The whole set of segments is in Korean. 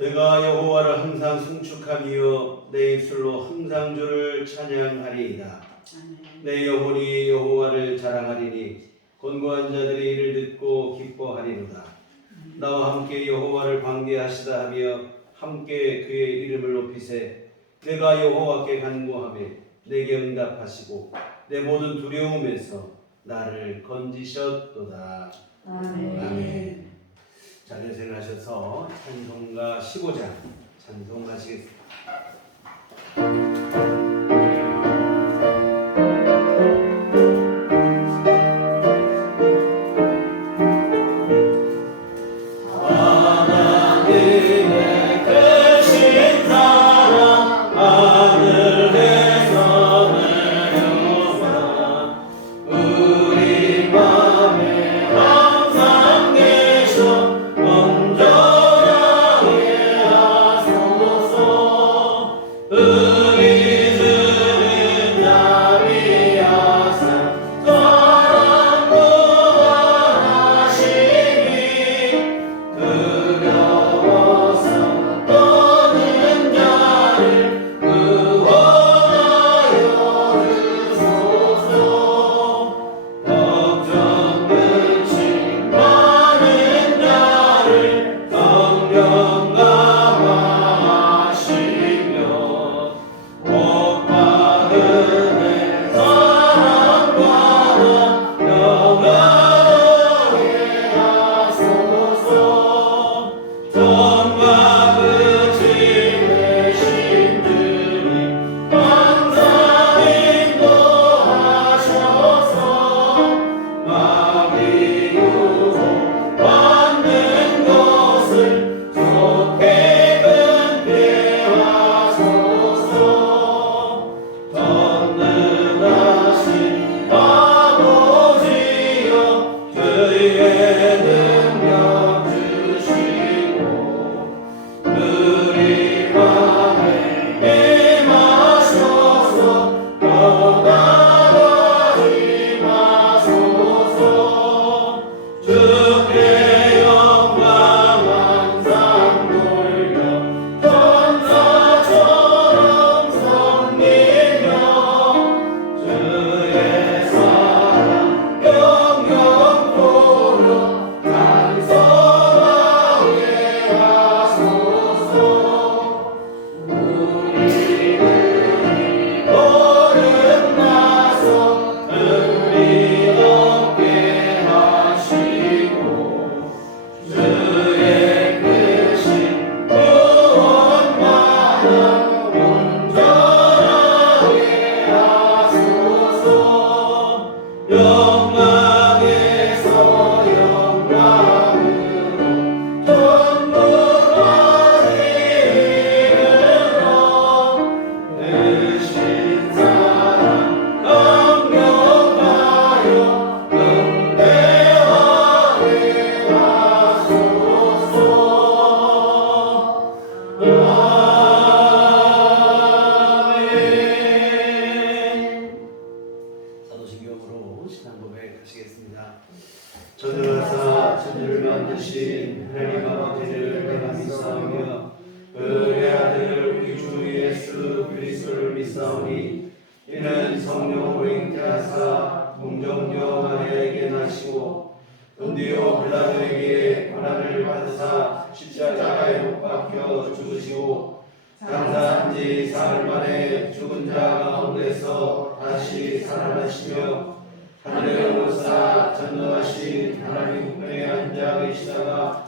내가 여호와를 항상 송축하며 내 입술로 항상 주를 찬양하리이다. 내 영혼이 여호와를 자랑하리니 곤고한 자들이 이를 듣고 기뻐하리로다. 나와 함께 여호와를 광대하시다 하며 함께 그의 이름을 높이세. 내가 여호와께 간구하며 내게 응답하시고 내 모든 두려움에서 나를 건지셨도다. 아멘. 자리에서 하셔서 찬송가 15장 찬송하시겠습니다. 전능하사 천지를 만드신 하나님 아버지를 내가 믿사오며 그의 아들 우리 주 예수 그리스도를 믿사오니 이는 성령으로 잉태하사 동정녀 마리아에게 나시고 본디오 빌라도에게 고난을 받으사 십자가에 못 박혀 죽으시고 장사한 지 사흘 만에 죽은 자 가운데서 다시 살아나시며 하늘에 오르사 전능하신 하나님 우편에 앉아 계시다가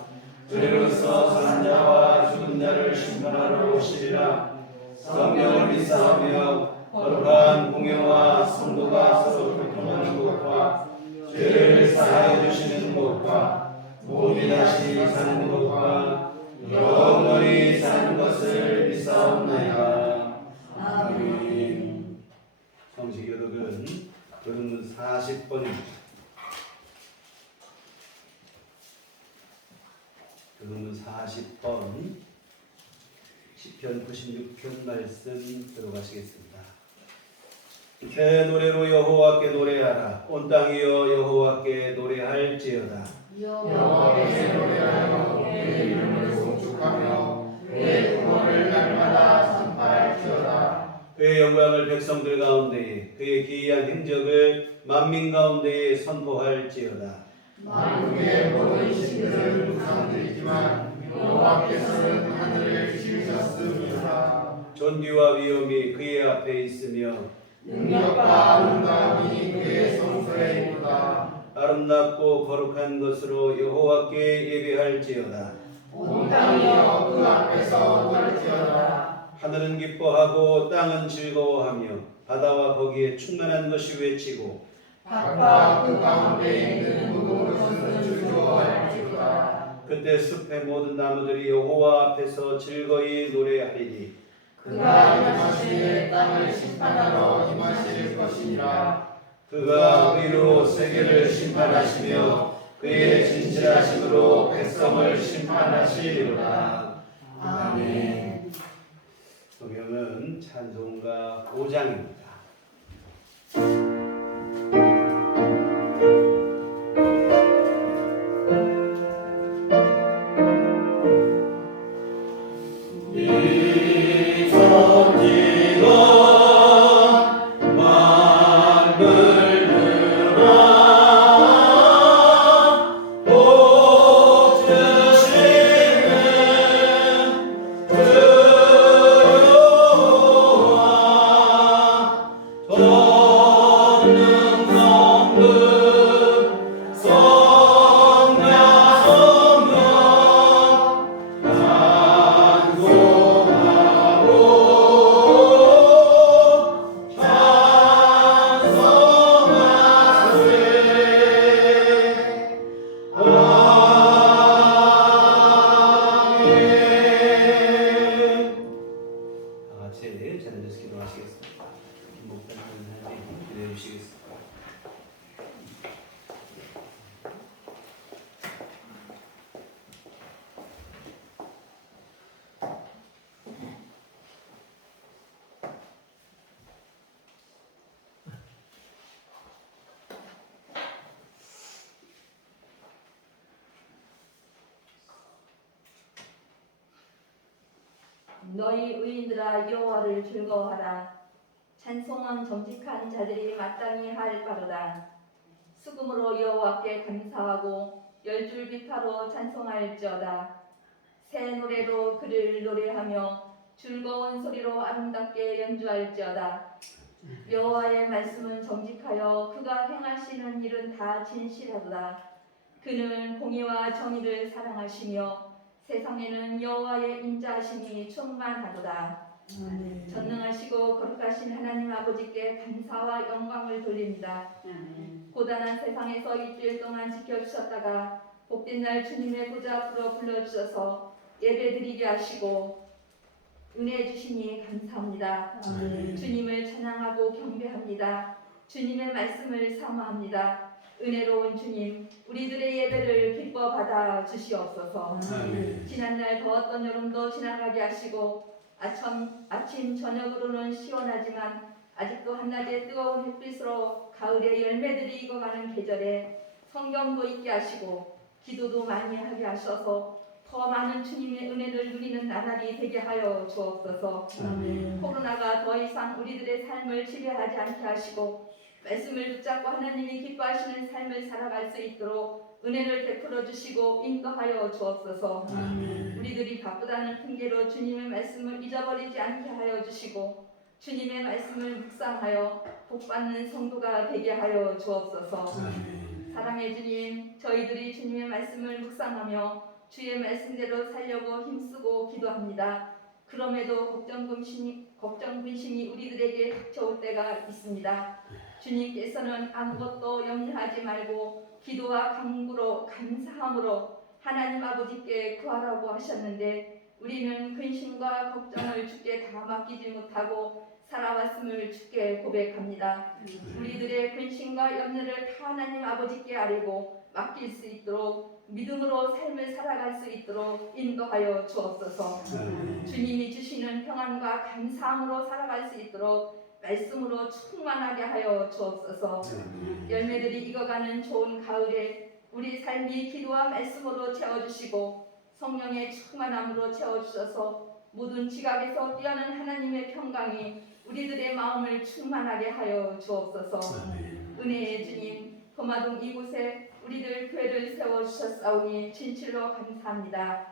그리로서 사는 자와 죽은 자를 심판하러 오시리라. 성령을 믿사오며 거룩한 공회와 성도가 서로 교통하는 것과 죄를 사하여 주시는 것과 몸이 다시 사는 것과 영원히 사는 것을 믿사옵나이다. 아멘. 성시교독은 그는 40번입니다. 그는 40번 시편 96편 말씀 들어가시겠습니다. 새 노래로 여호와께 노래하라. 온 땅이여 여호와께 노래할지어다. 여호와께 노래하여 그의 이름을 송축하며 그의 구원을 날마다 선포할지어다. 그의 영광을 백성들 가운데에 그의 기이한 행적을 만민 가운데에 선포할지어다. 만국의 모든 신들은 우상들이지만 여호와께서는 하늘을 지으셨습니다. 존귀와 위엄이 그의 앞에 있으며 능력과 아름다움이 그의 성소에 있도다. 아름답고 거룩한 것으로 여호와께 예배할지어다. 온 땅이여 그 앞에서 떨지어다. 하늘은 기뻐하고 땅은 즐거워하며 바다와 거기에 충만한 것이 외치고 밭과 그 가운데 있는 모든 것은 즐거워할지어다. 그때 숲의 모든 나무들이 여호와 앞에서 즐거이 노래하리니 그가 임하시에 땅을 심판하러 임하실 것이니라. 그가 의로 세계를 심판하시며 그의 진실하심으로 백성을 심판하시리로다. 아멘. 성경은 찬송가 5장입니다. 자리에서 기도하시겠습니다. 목단 하나님 기도해 주시겠습니다. 너희 의인들아 여호와를 즐거워하라. 찬송은 정직한 자들이 마땅히 할 바로다. 수금으로 여호와께 감사하고 열줄 비파로 찬송할지어다. 새 노래로 그를 노래하며 즐거운 소리로 아름답게 연주할지어다. 여호와의 말씀은 정직하여 그가 행하시는 일은 다 진실하도다. 그는 공의와 정의를 사랑하시며 세상에는 여호와의 인자하심이 충만하도다. 전능하시고 거룩하신 하나님 아버지께 감사와 영광을 돌립니다. 고단한 세상에서 일주일 동안 지켜주셨다가 복된 날 주님의 보좌 앞으로 불러주셔서 예배드리게 하시고 은혜 주시니 감사합니다. 주님을 찬양하고 경배합니다. 주님의 말씀을 사모합니다. 은혜로운 주님, 우리들의 예배를 기뻐 받아 주시옵소서. 지난날 더웠던 여름도 지나가게 하시고 아침 저녁으로는 시원하지만 아직도 한낮에 뜨거운 햇빛으로 가을의 열매들이 익어가는 계절에 성경도 읽게 하시고 기도도 많이 하게 하셔서 더 많은 주님의 은혜를 누리는 나날이 되게 하여 주옵소서. 코로나가 더 이상 우리들의 삶을 지배하지 않게 하시고 말씀을 붙잡고 하나님이 기뻐하시는 삶을 살아갈 수 있도록 은혜를 베풀어 주시고 인도하여 주옵소서. 우리들이 바쁘다는 핑계로 주님의 말씀을 잊어버리지 않게 하여 주시고 주님의 말씀을 묵상하여 복받는 성도가 되게 하여 주옵소서. 사랑의 주님, 저희들이 주님의 말씀을 묵상하며 주의 말씀대로 살려고 힘쓰고 기도합니다. 그럼에도 걱정 근심이 우리들에게 닥쳐올 때가 있습니다. 주님께서는 아무것도 염려하지 말고 기도와 간구로 감사함으로 하나님 아버지께 구하라고 하셨는데 우리는 근심과 걱정을 주께 다 맡기지 못하고 살아왔음을 주께 고백합니다. 우리들의 근심과 염려를 다 하나님 아버지께 아뢰고 맡길 수 있도록 믿음으로 삶을 살아갈 수 있도록 인도하여 주옵소서. 주님이 주시는 평안과 감사함으로 살아갈 수 있도록 말씀으로 충만하게 하여 주옵소서. 열매들이 익어가는 좋은 가을에 우리 삶이 기도와 말씀으로 채워주시고 성령의 충만함으로 채워주셔서 모든 지각에서 뛰어난 하나님의 평강이 우리들의 마음을 충만하게 하여 주옵소서. 은혜의 주님, 범아동 이곳에 우리들 교회를 세워주셨사오니 진실로 감사합니다.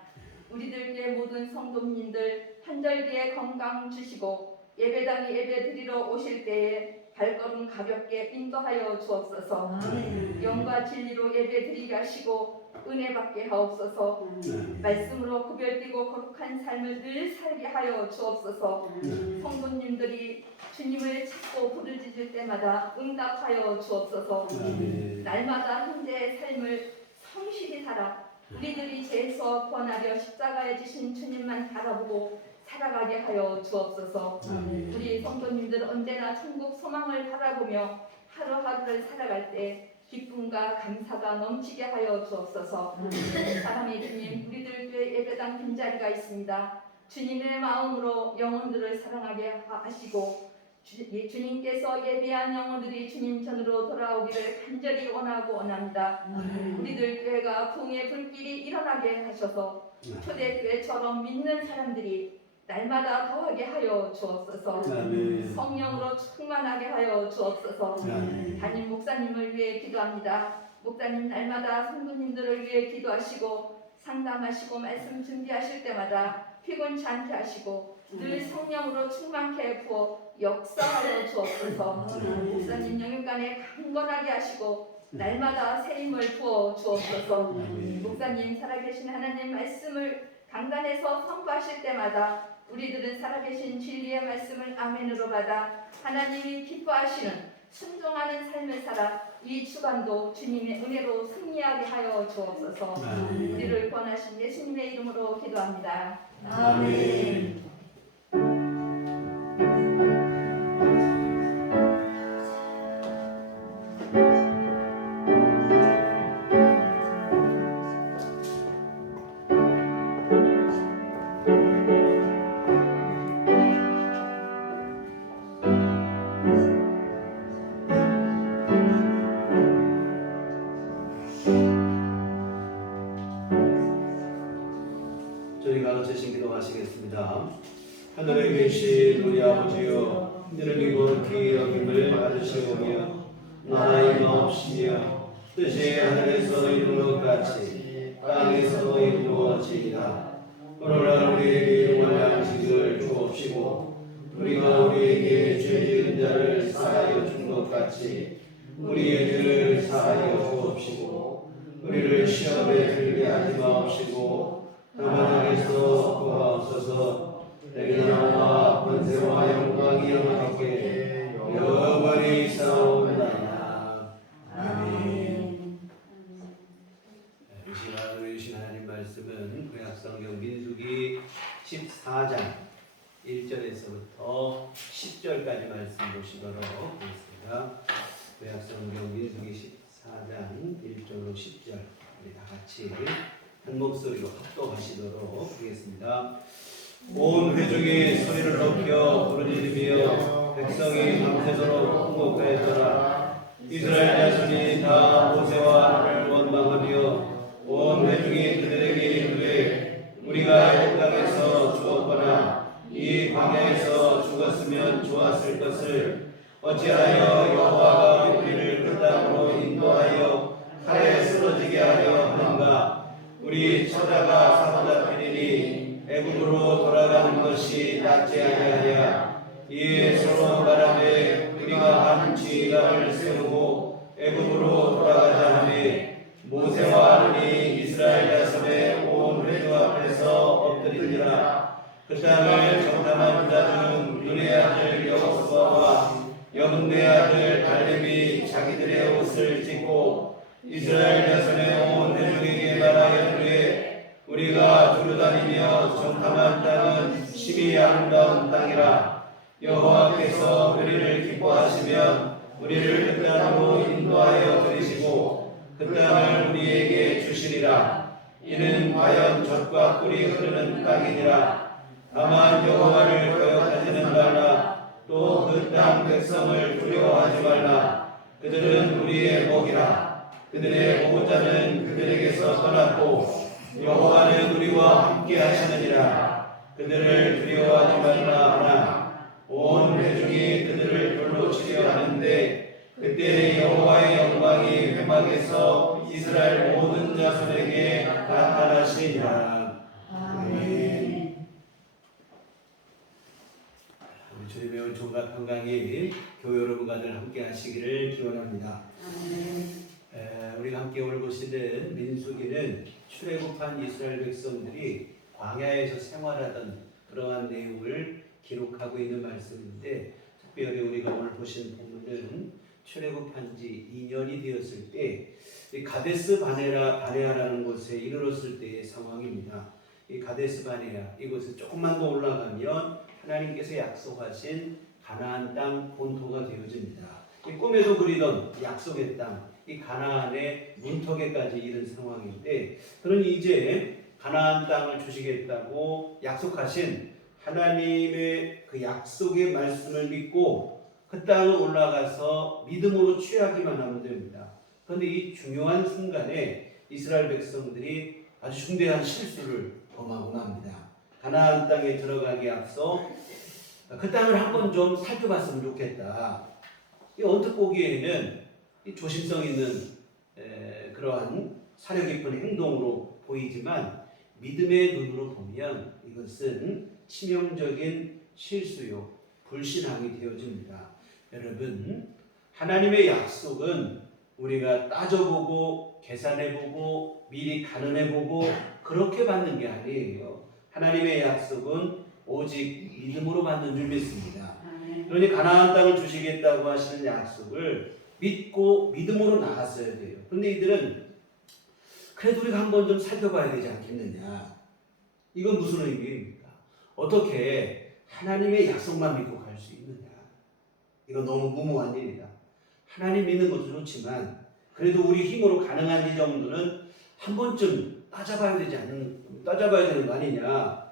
우리들께 모든 성도님들 한절기에 건강 주시고 예배당에 예배 드리러 오실 때에 발걸음 가볍게 인도하여 주옵소서. 영과 진리로 예배 드리게 하시고 은혜 받게 하옵소서. 말씀으로 구별되고 거룩한 삶을 늘 살게 하여 주옵소서. 성도님들이 주님을 찾고 부르짖을 때마다 응답하여 주옵소서. 날마다 현재의 삶을 성실히 살아 우리들이 죄에서 구원하려 십자가에 지신 주님만 바라보고 살아가게 하여 주옵소서. 우리 성도님들 언제나 천국 소망을 바라보며 하루하루를 살아갈 때 기쁨과 감사가 넘치게 하여 주옵소서. 사랑의 주님, 우리들 교회 예배당 빈자리가 있습니다. 주님의 마음으로 영혼들을 사랑하게 하시고 주님께서 예비한 영혼들이 주님 전으로 돌아오기를 간절히 원하고 원합니다. 우리들 교회가 부흥의 불길이 일어나게 하셔서 초대교회처럼 믿는 사람들이 날마다 더하게 하여 주옵소서. 성령으로 충만하게 하여 주옵소서. 담임 목사님을 위해 기도합니다. 목사님 날마다 성도님들을 위해 기도하시고 상담하시고 말씀 준비하실 때마다 피곤치 않게 하시고 늘 성령으로 충만케 부어 역사하여 주옵소서. 목사님 영육간에 강건하게 하시고 날마다 새 힘을 부어 주옵소서. 목사님 살아계신 하나님 말씀을 강단에서 선포하실 때마다 우리들은 살아계신 진리의 말씀을 아멘으로 받아 하나님이 기뻐하시는 순종하는 삶을 살아 이 주간도 주님의 은혜로 승리하게 하여 주옵소서. 우리를 구원하신 예수님의 이름으로 기도합니다. 아멘. 저희가 가르치신 기도하시겠습니다. 하늘에 계신 우리 아버지여, 이름이 거룩히 여김을 받으시오며 나라의 마옵시며 뜻이 하늘에서 이룬 것 같이 땅에서도 이루어지이다. 오늘날 우리에게 일용할 양식을 주옵시고 우리가 우리에게 죄 지은 자를 사하여 준 것 같이 우리의 죄를 사하여 주옵시고 우리를 시험에 들게 하지 마옵시고 다만 악에서 구하옵소서. 내게 나와 권세와 영광이 영원하게 영원히 있사옵나이다. 아멘. 이 시간 우리 주신 하나님 말씀은 구약성경 민수기 14장 1절에서부터 10절까지 말씀 보시도록 하겠습니다. 구약성경 민수기 14장 1절로 10절 우리 다 같이 한 목소리로 합독하시도록 하겠습니다. 온 회중이 소리를 높여 부르짖으며 백성이 밤새도록 통곡하였더라. 이스라엘 자손이 다 모세와 아론을 원망하며 온 회중이 그들에게 이르되 우리가 애굽 땅에서 죽었거나 이 광야에서 죽었으면 좋았을 것을 어찌하여 여호와가 우리를 그 땅으로 인도하여 칼에 쓰러지게 하려 하는가. 우리 처자가 사로잡히니 애굽으로 돌아가는 것이 낫지 아니하냐. 이에 서로 말하되 우리가 한 지휘관을 세우고 애굽으로 돌아가자 하매 모세와 아론이 이스라엘 자손의 온 회중 앞에서 엎드리니라. 그 땅을 정탐한 자 중 눈의 아들 여호수아와 여분의 아들 갈렙이 자기들의 옷을 찢고 이스라엘 자손의 온 회중에게 말하였으되 우리가 두루다니며 정탐한 땅은 심히 아름다운 땅이라. 여호와께서 우리를 기뻐하시면 우리를 그 땅으로 인도하여 들이시고 그 땅을 우리에게 주시리라. 이는 과연 젖과 꿀이 흐르는 땅이니라. 다만 여호와를 거역하지는 말라. 또 그 땅 백성을 두려워하지 말라. 그들은 우리의 목이라. 그들의 보호자는 그들에게서 떠났고 여호와는 우리와 함께 하시느니라. 그들을 두려워하지 말라 하나 온 회중이 그들을 돌로 치려 하는데 그때 여호와의 영광이 회막에서 이스라엘 모든 자손에게 나타나시니라. 아멘. 우리 주님의 은총과 평강이 교회 여러분과 늘 함께 하시기를 기원합니다. 우리가 함께 오늘 보시는 민수기는 출애굽한 이스라엘 백성들이 광야에서 생활하던 그러한 내용을 기록하고 있는 말씀인데, 특별히 우리가 오늘 보신 본문은 출애굽한 지 2년이 되었을 때 가데스 바네아라는 곳에 이르렀을 때의 상황입니다. 이 가데스 바네아, 이곳에 조금만 더 올라가면 하나님께서 약속하신 가나안 땅 본토가 되어집니다. 이 꿈에도 그리던 약속의 땅, 이 가나안의 문턱에까지 이른 상황인데, 그러니 이제 가나안 땅을 주시겠다고 약속하신 하나님의 그 약속의 말씀을 믿고 그 땅을 올라가서 믿음으로 취하기만 하면 됩니다. 그런데 이 중요한 순간에 이스라엘 백성들이 아주 중대한 실수를 범하고 맙니다. 가나안 땅에 들어가기 앞서 그 땅을 한번 좀 살펴봤으면 좋겠다. 이 언뜻 보기에는 이 조심성 있는 그러한 사려 깊은 행동으로 보이지만 믿음의 눈으로 보면 이것은 치명적인 실수요, 불신앙이 되어집니다. 여러분, 하나님의 약속은 우리가 따져보고 계산해보고 미리 가늠해보고 그렇게 받는 게 아니에요. 하나님의 약속은 오직 믿음으로 받는 줄 믿습니다. 그러니 가나안 땅을 주시겠다고 하시는 약속을 믿고 믿음으로 나갔어야 돼요. 그런데 이들은 그래도 우리가 한번 좀 살펴봐야 되지 않겠느냐. 이건 무슨 의미입니까? 어떻게 하나님의 약속만 믿고 갈 수 있느냐. 이건 너무 무모한 일이다. 하나님 믿는 것도 좋지만 그래도 우리 힘으로 가능한 이 정도는 한 번쯤 따져봐야 되는 거 아니냐.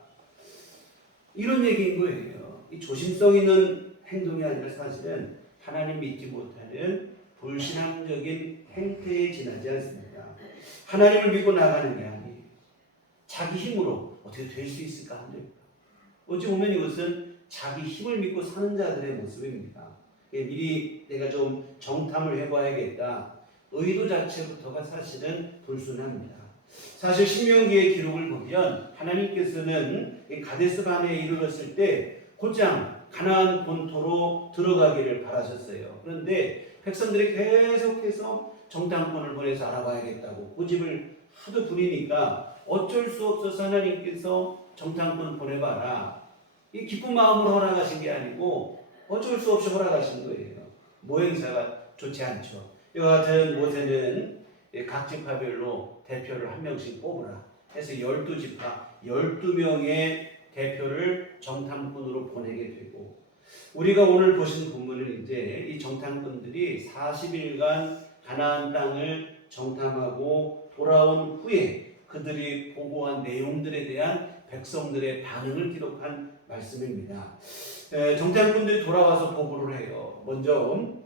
이런 얘기인 거예요. 이 조심성 있는 행동이 아니라 사실은 하나님 믿지 못하는 불신앙적인 행태에 지나지 않습니다. 하나님을 믿고 나가는 게 아니에요. 자기 힘으로 어떻게 될 수 있을까 합니다. 어찌 보면 이것은 자기 힘을 믿고 사는 자들의 모습입니다. 미리 내가 좀 정탐을 해봐야겠다. 의도 자체부터가 사실은 불순합니다. 사실 신명기의 기록을 보면 하나님께서는 가데스 바네아에 이르렀을 때 곧장 가나안 본토로 들어가기를 바라셨어요. 그런데 백성들이 계속해서 정탐꾼을 보내서 알아봐야겠다고 고집을 하도 부리니까 어쩔 수 없어서 하나님께서 정탐꾼 보내봐라. 이 기쁜 마음으로 허락하신 게 아니고 어쩔 수 없이 허락하신 거예요. 모행사가 좋지 않죠. 이와 같은 모세는 각 지파별로 대표를 한 명씩 뽑으라 해서 12지파 12명의 대표를 정탐꾼으로 보내게 되고, 우리가 오늘 보신 본문은 이제 이 정탐꾼들이 40일간 가나안 땅을 정탐하고 돌아온 후에 그들이 보고한 내용들에 대한 백성들의 반응을 기록한 말씀입니다. 정탐꾼들이 돌아와서 보고를 해요. 먼저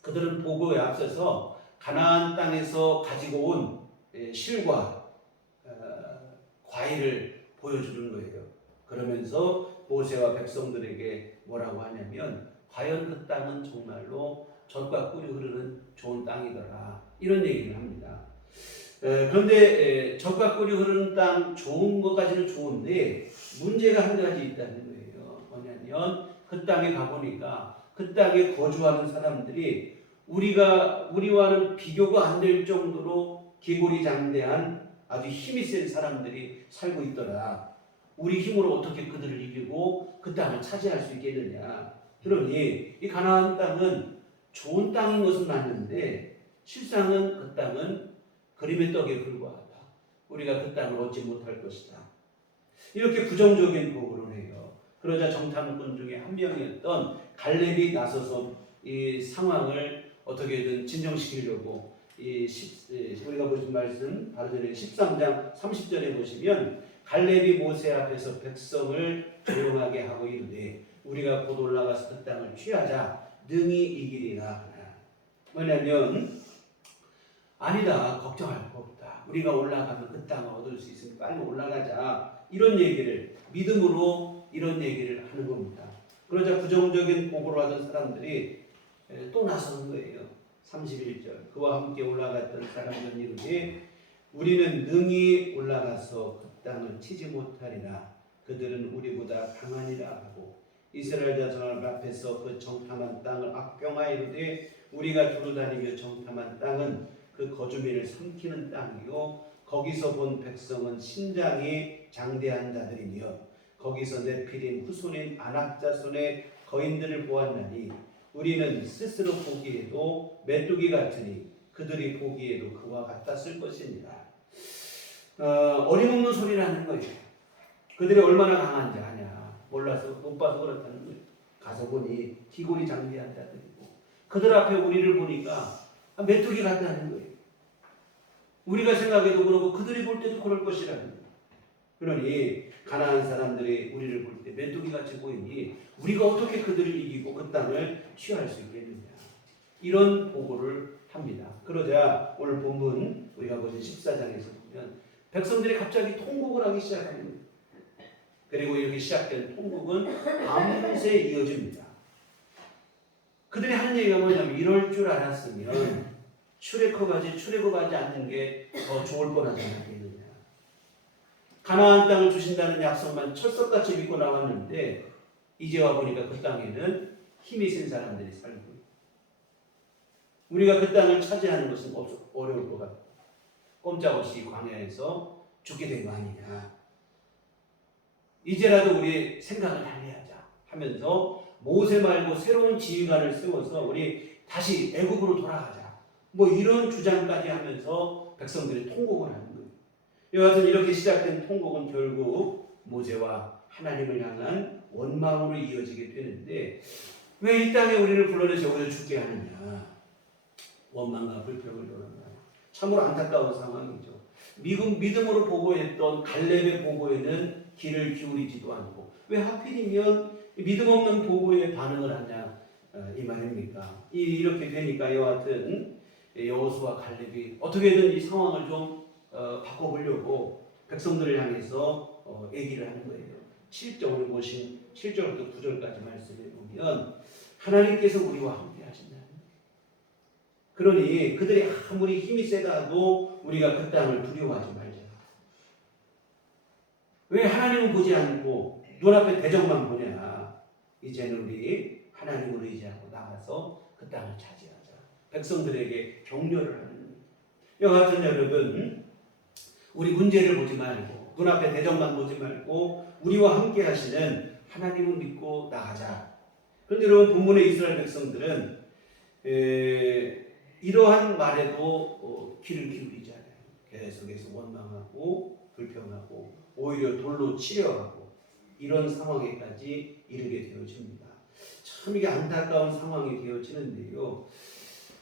그들은 보고에 앞서서 가나안 땅에서 가지고 온 실과 과일을 보여주는 거예요. 그러면서 모세와 백성들에게 뭐라고 하냐면 과연 그 땅은 정말로 젖과 꿀이 흐르는 좋은 땅이더라, 이런 얘기를 합니다. 그런데 젖과 꿀이 흐르는 땅 좋은 것까지는 좋은데 문제가 한 가지 있다는 거예요. 뭐냐면 그 땅에 가보니까 그 땅에 거주하는 사람들이 우리와는 비교가 안 될 정도로 기골이장대한 아주 힘이 센 사람들이 살고 있더라. 우리 힘으로 어떻게 그들을 이기고 그 땅을 차지할 수 있겠느냐. 그러니 이 가나안 땅은 좋은 땅인 것은 맞는데 실상은 그 땅은 그림의 떡에 불과하다. 우리가 그 땅을 얻지 못할 것이다. 이렇게 부정적인 보고를 해요. 그러자 정탐꾼 중에 한 명이었던 갈렙이 나서서 이 상황을 어떻게든 진정시키려고 우리가 보신 말씀 바로 전에 13장 30절에 보시면 갈렙이 모세 앞에서 백성을 조용하게 하고 이르되 우리가 곧 올라가서 그 땅을 취하자. 능히 이기리라. 뭐냐면 아니다, 걱정할 거 없다, 우리가 올라가면 그 땅을 얻을 수 있으니까 빨리 올라가자, 이런 얘기를 믿음으로 이런 얘기를 하는 겁니다. 그러자 부정적인 보고를 하던 사람들이 또 나서는 거예요. 31절 그와 함께 올라갔던 사람은 이르되 우리는 능히 올라가서 그 땅을 치지 못하리라. 그들은 우리보다 강하니라 하고 이스라엘 자손 앞에서 그 정탐한 땅을 악평하여 이르되 우리가 두루다니며 정탐한 땅은 그 거주민을 삼키는 땅이요 거기서 본 백성은 신장이 장대한 자들이며 거기서 네피림 후손인 아낙 자손의 거인들을 보았나니 우리는 스스로 보기에도 메뚜기 같으니 그들이 보기에도 그와 같았을 것입니다. 어림없는 소리라는 거예요. 그들이 얼마나 강한지 아냐, 몰라서 못 봐서 그렇다는 거예요. 가서 보니 기골이 장대한 자들이고 그들 앞에 우리를 보니까 메뚜기 같다는 거예요. 우리가 생각해도 그러고 그들이 볼 때도 그럴 것이라는 거예요. 그러니 가나안 사람들이 우리를 볼 때 메뚜기같이 보이니 우리가 어떻게 그들을 이기고 그 땅을 취할 수 있겠느냐, 이런 보고를 합니다. 그러자 오늘 본문 우리가 보신 14장에서 보면 백성들이 갑자기 통곡을 하기 시작합니다. 그리고 이렇게 시작된 통곡은 밤새 이어집니다. 그들이 하는 얘기가 뭐냐면 이럴 줄 알았으면 출애굽하지 않는 게 더 좋을 뻔하지 않겠느냐. 가나안 땅을 주신다는 약속만 철석같이 믿고 나왔는데 이제 와 보니까 그 땅에는 힘이 센 사람들이 살고 우리가 그 땅을 차지하는 것은 어려울 것 같고 꼼짝없이 광야에서 죽게 된 거 아니냐. 이제라도 우리 생각을 달리하자 하면서 모세 말고 새로운 지휘관을 세워서 우리 다시 애굽으로 돌아가자, 뭐 이런 주장까지 하면서 백성들이 통곡을 하는 거예요. 여하튼 이렇게 시작된 통곡은 결국 모세와 하나님을 향한 원망으로 이어지게 되는데 왜 이 땅에 우리를 불러내서 여기서 죽게 하느냐. 원망과 불평을 드러낸다. 참으로 안타까운 상황이죠. 믿음으로 보고했던 갈렙의 보고에는 귀를 기울이지도 않고 왜 하필이면 믿음 없는 보고에 반응을 하냐, 이 말입니까? 이렇게 되니까 여하튼 여호수아 갈렙이 어떻게든 이 상황을 좀 바꿔보려고 백성들을 향해서 얘기를 하는 거예요. 7절을 보신 7절부터 9절까지 말씀해 보면 하나님께서 우리와 함께 하신다. 그러니 그들이 아무리 힘이 세다도 우리가 그 땅을 두려워하지 말자. 왜 하나님은 보지 않고 눈앞에 대적만 보냐. 이제는 우리 하나님을 의지하고 나가서 그 땅을 차지하자. 백성들에게 격려를 하는 거예요. 여하튼 여러분, 우리 문제를 보지 말고 눈앞에 대적만 보지 말고 우리와 함께 하시는 하나님을 믿고 나가자. 그런데 여러분, 본문의 이스라엘 백성들은 이러한 말에도 귀를 기울이지 않아요. 계속해서 원망하고 불평하고 오히려 돌로 치려하고 이런 상황에까지 이르게 되어집니다. 참 이게 안타까운 상황이 되어지는데요.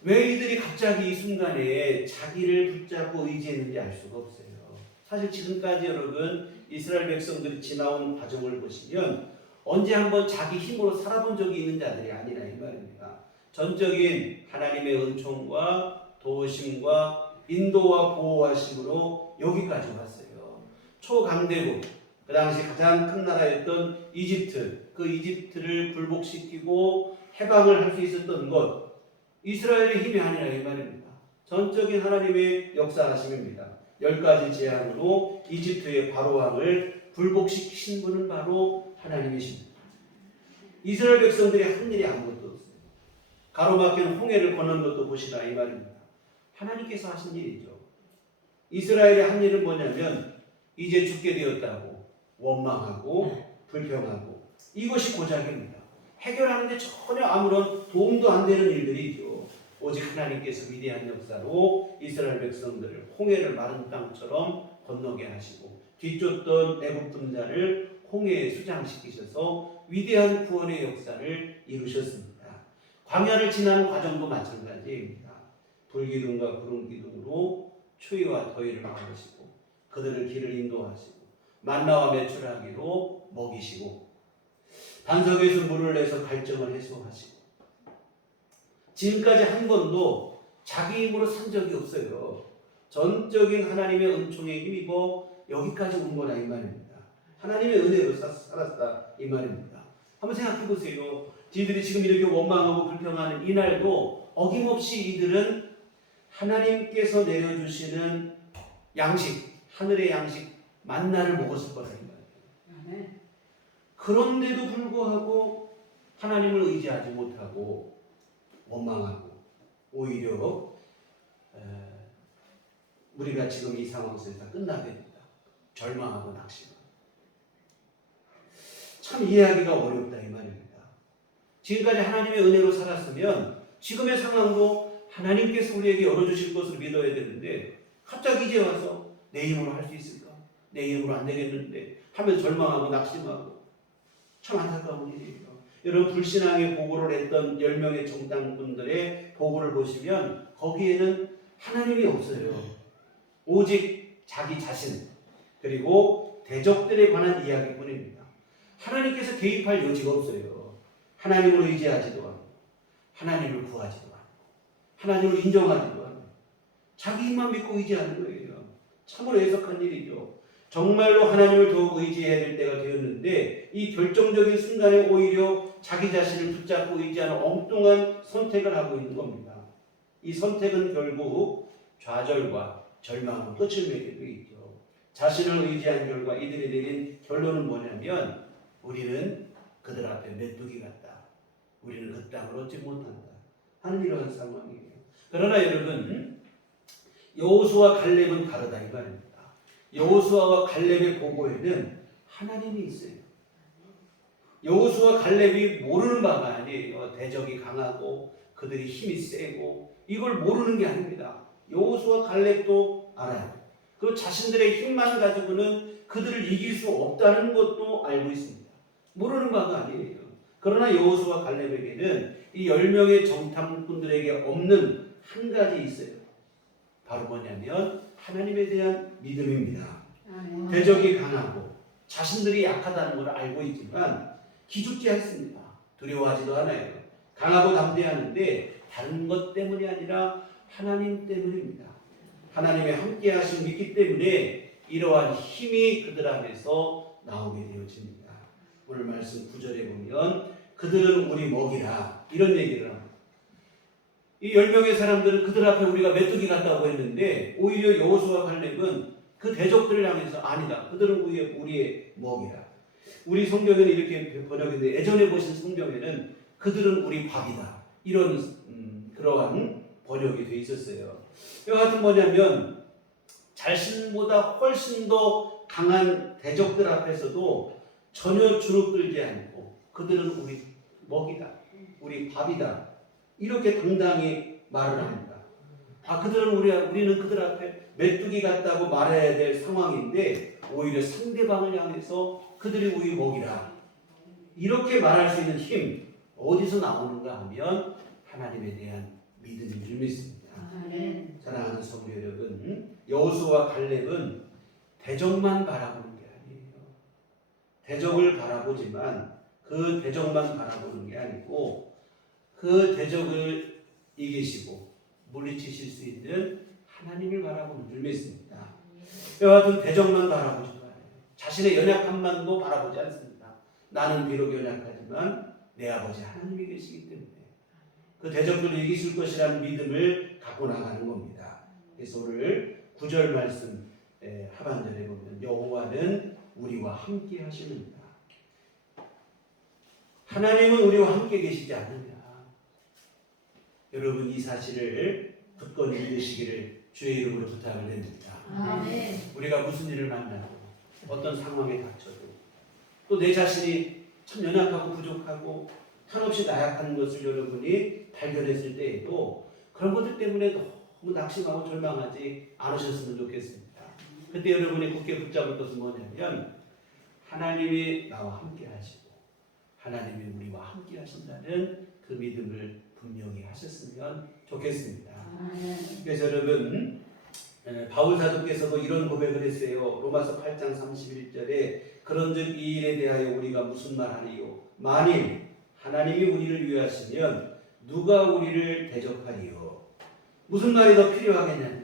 왜 이들이 갑자기 이 순간에 자기를 붙잡고 의지했는지 알 수가 없어요. 사실 지금까지 여러분 이스라엘 백성들이 지나온 과정을 보시면 언제 한번 자기 힘으로 살아본 적이 있는 자들이 아니라 이 말입니다. 전적인 하나님의 은총과 도우심과 인도와 보호하심으로 여기까지 왔어요. 초강대국, 그 당시 가장 큰 나라였던 이집트, 그 이집트를 굴복시키고 해방을 할 수 있었던 것, 이스라엘의 힘이 아니라 이 말입니다. 전적인 하나님의 역사하심입니다. 10가지 재앙으로 이집트의 바로왕을 굴복시키신 분은 바로 하나님이십니다. 이스라엘 백성들이 한 일이 아무것도 없어요. 가로막힌 홍해를 거는 것도 보시라 이 말입니다. 하나님께서 하신 일이죠. 이스라엘의 한 일은 뭐냐면 이제 죽게 되었다고 원망하고 불평하고 이것이 고작입니다. 해결하는데 전혀 아무런 도움도 안 되는 일들이죠. 오직 하나님께서 위대한 역사로 이스라엘 백성들을 홍해를 마른 땅처럼 건너게 하시고 뒤쫓던 애굽 군사를 홍해에 수장시키셔서 위대한 구원의 역사를 이루셨습니다. 광야를 지나는 과정도 마찬가지입니다. 불기둥과 구름기둥으로 추위와 더위를 막으시고 그들을 길을 인도하시고 만나와 메추라기로 먹이시고 반석에서 물을 내서 갈증을 해소하시고 지금까지 한 번도 자기 힘으로 산 적이 없어요. 전적인 하나님의 은총에 힘입어 여기까지 온 거다 이 말입니다. 하나님의 은혜로 살았다 이 말입니다. 한번 생각해 보세요. 지들이 지금 이렇게 원망하고 불평하는 이날도 어김없이 이들은 하나님께서 내려주시는 양식, 하늘의 양식, 만나를 먹었을 거다 이 말이에요. 그런데도 불구하고 하나님을 의지하지 못하고 원망하고 오히려 우리가 지금 이 상황 속에서 끝나게 된다. 절망하고 낙심하고. 참 이해하기가 어렵다 이 말입니다. 지금까지 하나님의 은혜로 살았으면 지금의 상황도 하나님께서 우리에게 열어주실 것을 믿어야 되는데 갑자기 이제 와서 내 힘으로 할 수 있을까? 내 힘으로 안 되겠는데 하면서 절망하고 낙심하고 참 안타까운 일이에요. 여러분 불신앙의 보고를 했던 10명의 정당분들의 보고를 보시면 거기에는 하나님이 없어요. 오직 자기 자신 그리고 대적들에 관한 이야기뿐입니다. 하나님께서 개입할 여지가 없어요. 하나님을 의지하지도 않고 하나님을 구하지도 않고 하나님을 인정하지도 않고 자기 힘만 믿고 의지하는 거예요. 참으로 애석한 일이죠. 정말로 하나님을 더욱 의지해야 될 때가 되었는데 이 결정적인 순간에 오히려 자기 자신을 붙잡고 의지하는 엉뚱한 선택을 하고 있는 겁니다. 이 선택은 결국 좌절과 절망으로 끝을 맺게 되겠죠. 자신을 의지한 결과 이들이 내린 결론은 뭐냐면 우리는 그들 앞에 메뚜기 같다. 우리는 그 땅을 얻지 못한다. 하는 이러한 상황이에요. 그러나 여러분 여호수아와 갈렙은 다르다 이 말입니다. 여호수아와 갈렙의 보고에는 하나님이 있어요. 여호수아와 갈렙이 모르는 바가 아니에요. 대적이 강하고 그들이 힘이 세고 이걸 모르는 게 아닙니다. 여호수아와 갈렙도 알아요. 그리고 자신들의 힘만 가지고는 그들을 이길 수 없다는 것도 알고 있습니다. 모르는 바가 아니에요. 그러나 여호수아와 갈렙에게는 이 10명의 정탐꾼들에게 없는 한 가지 있어요. 바로 뭐냐면 하나님에 대한 믿음입니다. 대적이 강하고 자신들이 약하다는 걸 알고 있지만 기죽지 않습니다. 두려워하지도 않아요. 강하고 담대하는데 다른 것 때문이 아니라 하나님 때문입니다. 하나님의 함께 하심 믿기 때문에 이러한 힘이 그들 안에서 나오게 되어집니다. 오늘 말씀 9절에 보면 그들은 우리 먹이라 이런 얘기를 합니다. 이 10명의 사람들은 그들 앞에 우리가 메뚜기 같다고 했는데 오히려 여호수아와 갈렙은 그 대적들을 향해서 아니다. 그들은 우리의 먹이라. 우리 성경에는 이렇게 번역했는데 예전에 보신 성경에는 그들은 우리 밥이다. 이런 그러한 번역이 돼 있었어요. 여하튼 뭐냐면 자신보다 훨씬 더 강한 대적들 앞에서도 전혀 주눅들지 않고 그들은 우리 먹이다. 우리 밥이다. 이렇게 당당히 말을 합니다. 그들은 우리는 그들 앞에 메뚜기 같다고 말해야 될 상황인데 오히려 상대방을 향해서 그들이 우리 먹이라. 이렇게 말할 수 있는 힘 어디서 나오는가 하면 하나님에 대한 믿음인 줄 믿습니다. 사랑하는 성도 여러분, 여호수아와 갈렙은 대적만 바라보는 게 아니에요. 대적을 바라보지만 그 대적만 바라보는 게 아니고 그 대적을 이기시고 물리치실 수 있는 하나님을 바라보는 줄 믿습니다. 여하튼 대적만 바라보지 말아요. 자신의 연약함만도 바라보지 않습니다. 나는 비록 연약하지만 내 아버지 하나님이 계시기 때문에 그 대적들을 이기실 것이라는 믿음을 갖고 나가는 겁니다. 그래서 오늘 9절 말씀 하반절에 보면 여호와는 우리와 함께 하시느니라. 하나님은 우리와 함께 계시지 않느냐. 여러분 이 사실을 굳건히 믿으시기를 주의 이름으로 부탁을 드립니다. 우리가 무슨 일을 만나고 어떤 상황에 닥쳐도 또 내 자신이 참 연약하고 부족하고 한없이 나약한 것을 여러분이 발견했을 때에도 그런 것들 때문에 너무 낙심하고 절망하지 않으셨으면 좋겠습니다. 그때 여러분이 굳게 붙잡을 것은 뭐냐면 하나님이 나와 함께 하시고 하나님이 우리와 함께 하신다는 그 믿음을 분명히 하셨으면 좋겠습니다. 그래서 여러분 바울 사도께서도 이런 고백을 했어요. 로마서 8장 31절에 그런즉 이 일에 대하여 우리가 무슨 말하리요? 만일 하나님이 우리를 위하시면 누가 우리를 대적하리요? 무슨 말이 더 필요하겠냐?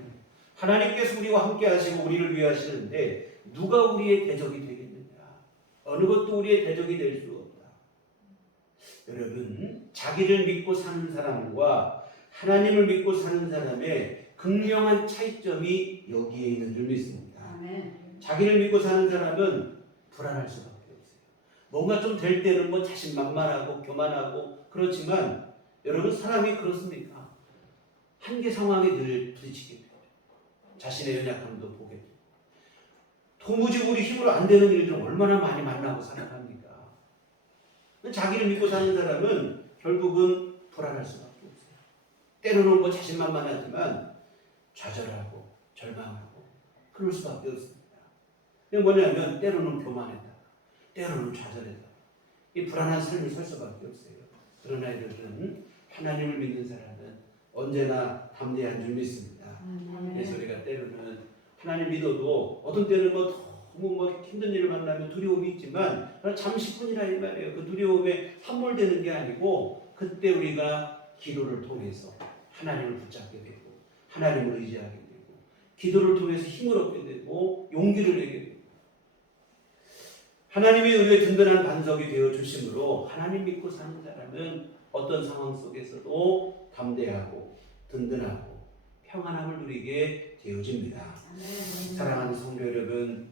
하나님께서 우리와 함께 하시고 우리를 위하시는데 누가 우리의 대적이 되겠느냐? 어느 것도 우리의 대적이 될 수 없다. 여러분, 자기를 믿고 사는 사람과 하나님을 믿고 사는 사람의 극명한 차이점이 여기에 있는 줄 믿습니다. 아멘. 자기를 믿고 사는 사람은 불안할 수밖에 없어요. 뭔가 좀 될 때는 뭐 자신만만하고 교만하고 그렇지만 여러분, 사람이 그렇습니까? 한계 상황에 늘 부딪히게 돼요. 자신의 연약함도 보게 돼요. 도무지 우리 힘으로 안 되는 일들을 얼마나 많이 만나고 살아갑니까? 자기를 믿고 사는 사람은 결국은 불안할 수밖에 없어요. 때로는 뭐 자신만만하지만 좌절하고 절망하고 그럴 수밖에 없습니다. 그게 뭐냐면 때로는 교만했다, 때로는 좌절했다. 이 불안한 삶을 살 수밖에 없어요. 그러나 이들은 하나님을 믿는 사람은 언제나 담대한 줄 믿습니다. 그래서 우리가 때로는 하나님 믿어도 어떤 때는 너무 힘든 일을 만나면 두려움이 있지만 잠시뿐이라 이 말이에요. 그 두려움에 함몰되는 게 아니고 그때 우리가 기도를 통해서 하나님을 붙잡게 되고 하나님을 의지하게 되고 기도를 통해서 힘을 얻게 되고 용기를 내게 되고 하나님이 우리의 든든한 반석이 되어 주심으로 하나님 믿고 사는 사람은 어떤 상황 속에서도 담대하고 든든하고 평안함을 누리게 되어집니다. 사랑하는 성도 여러분,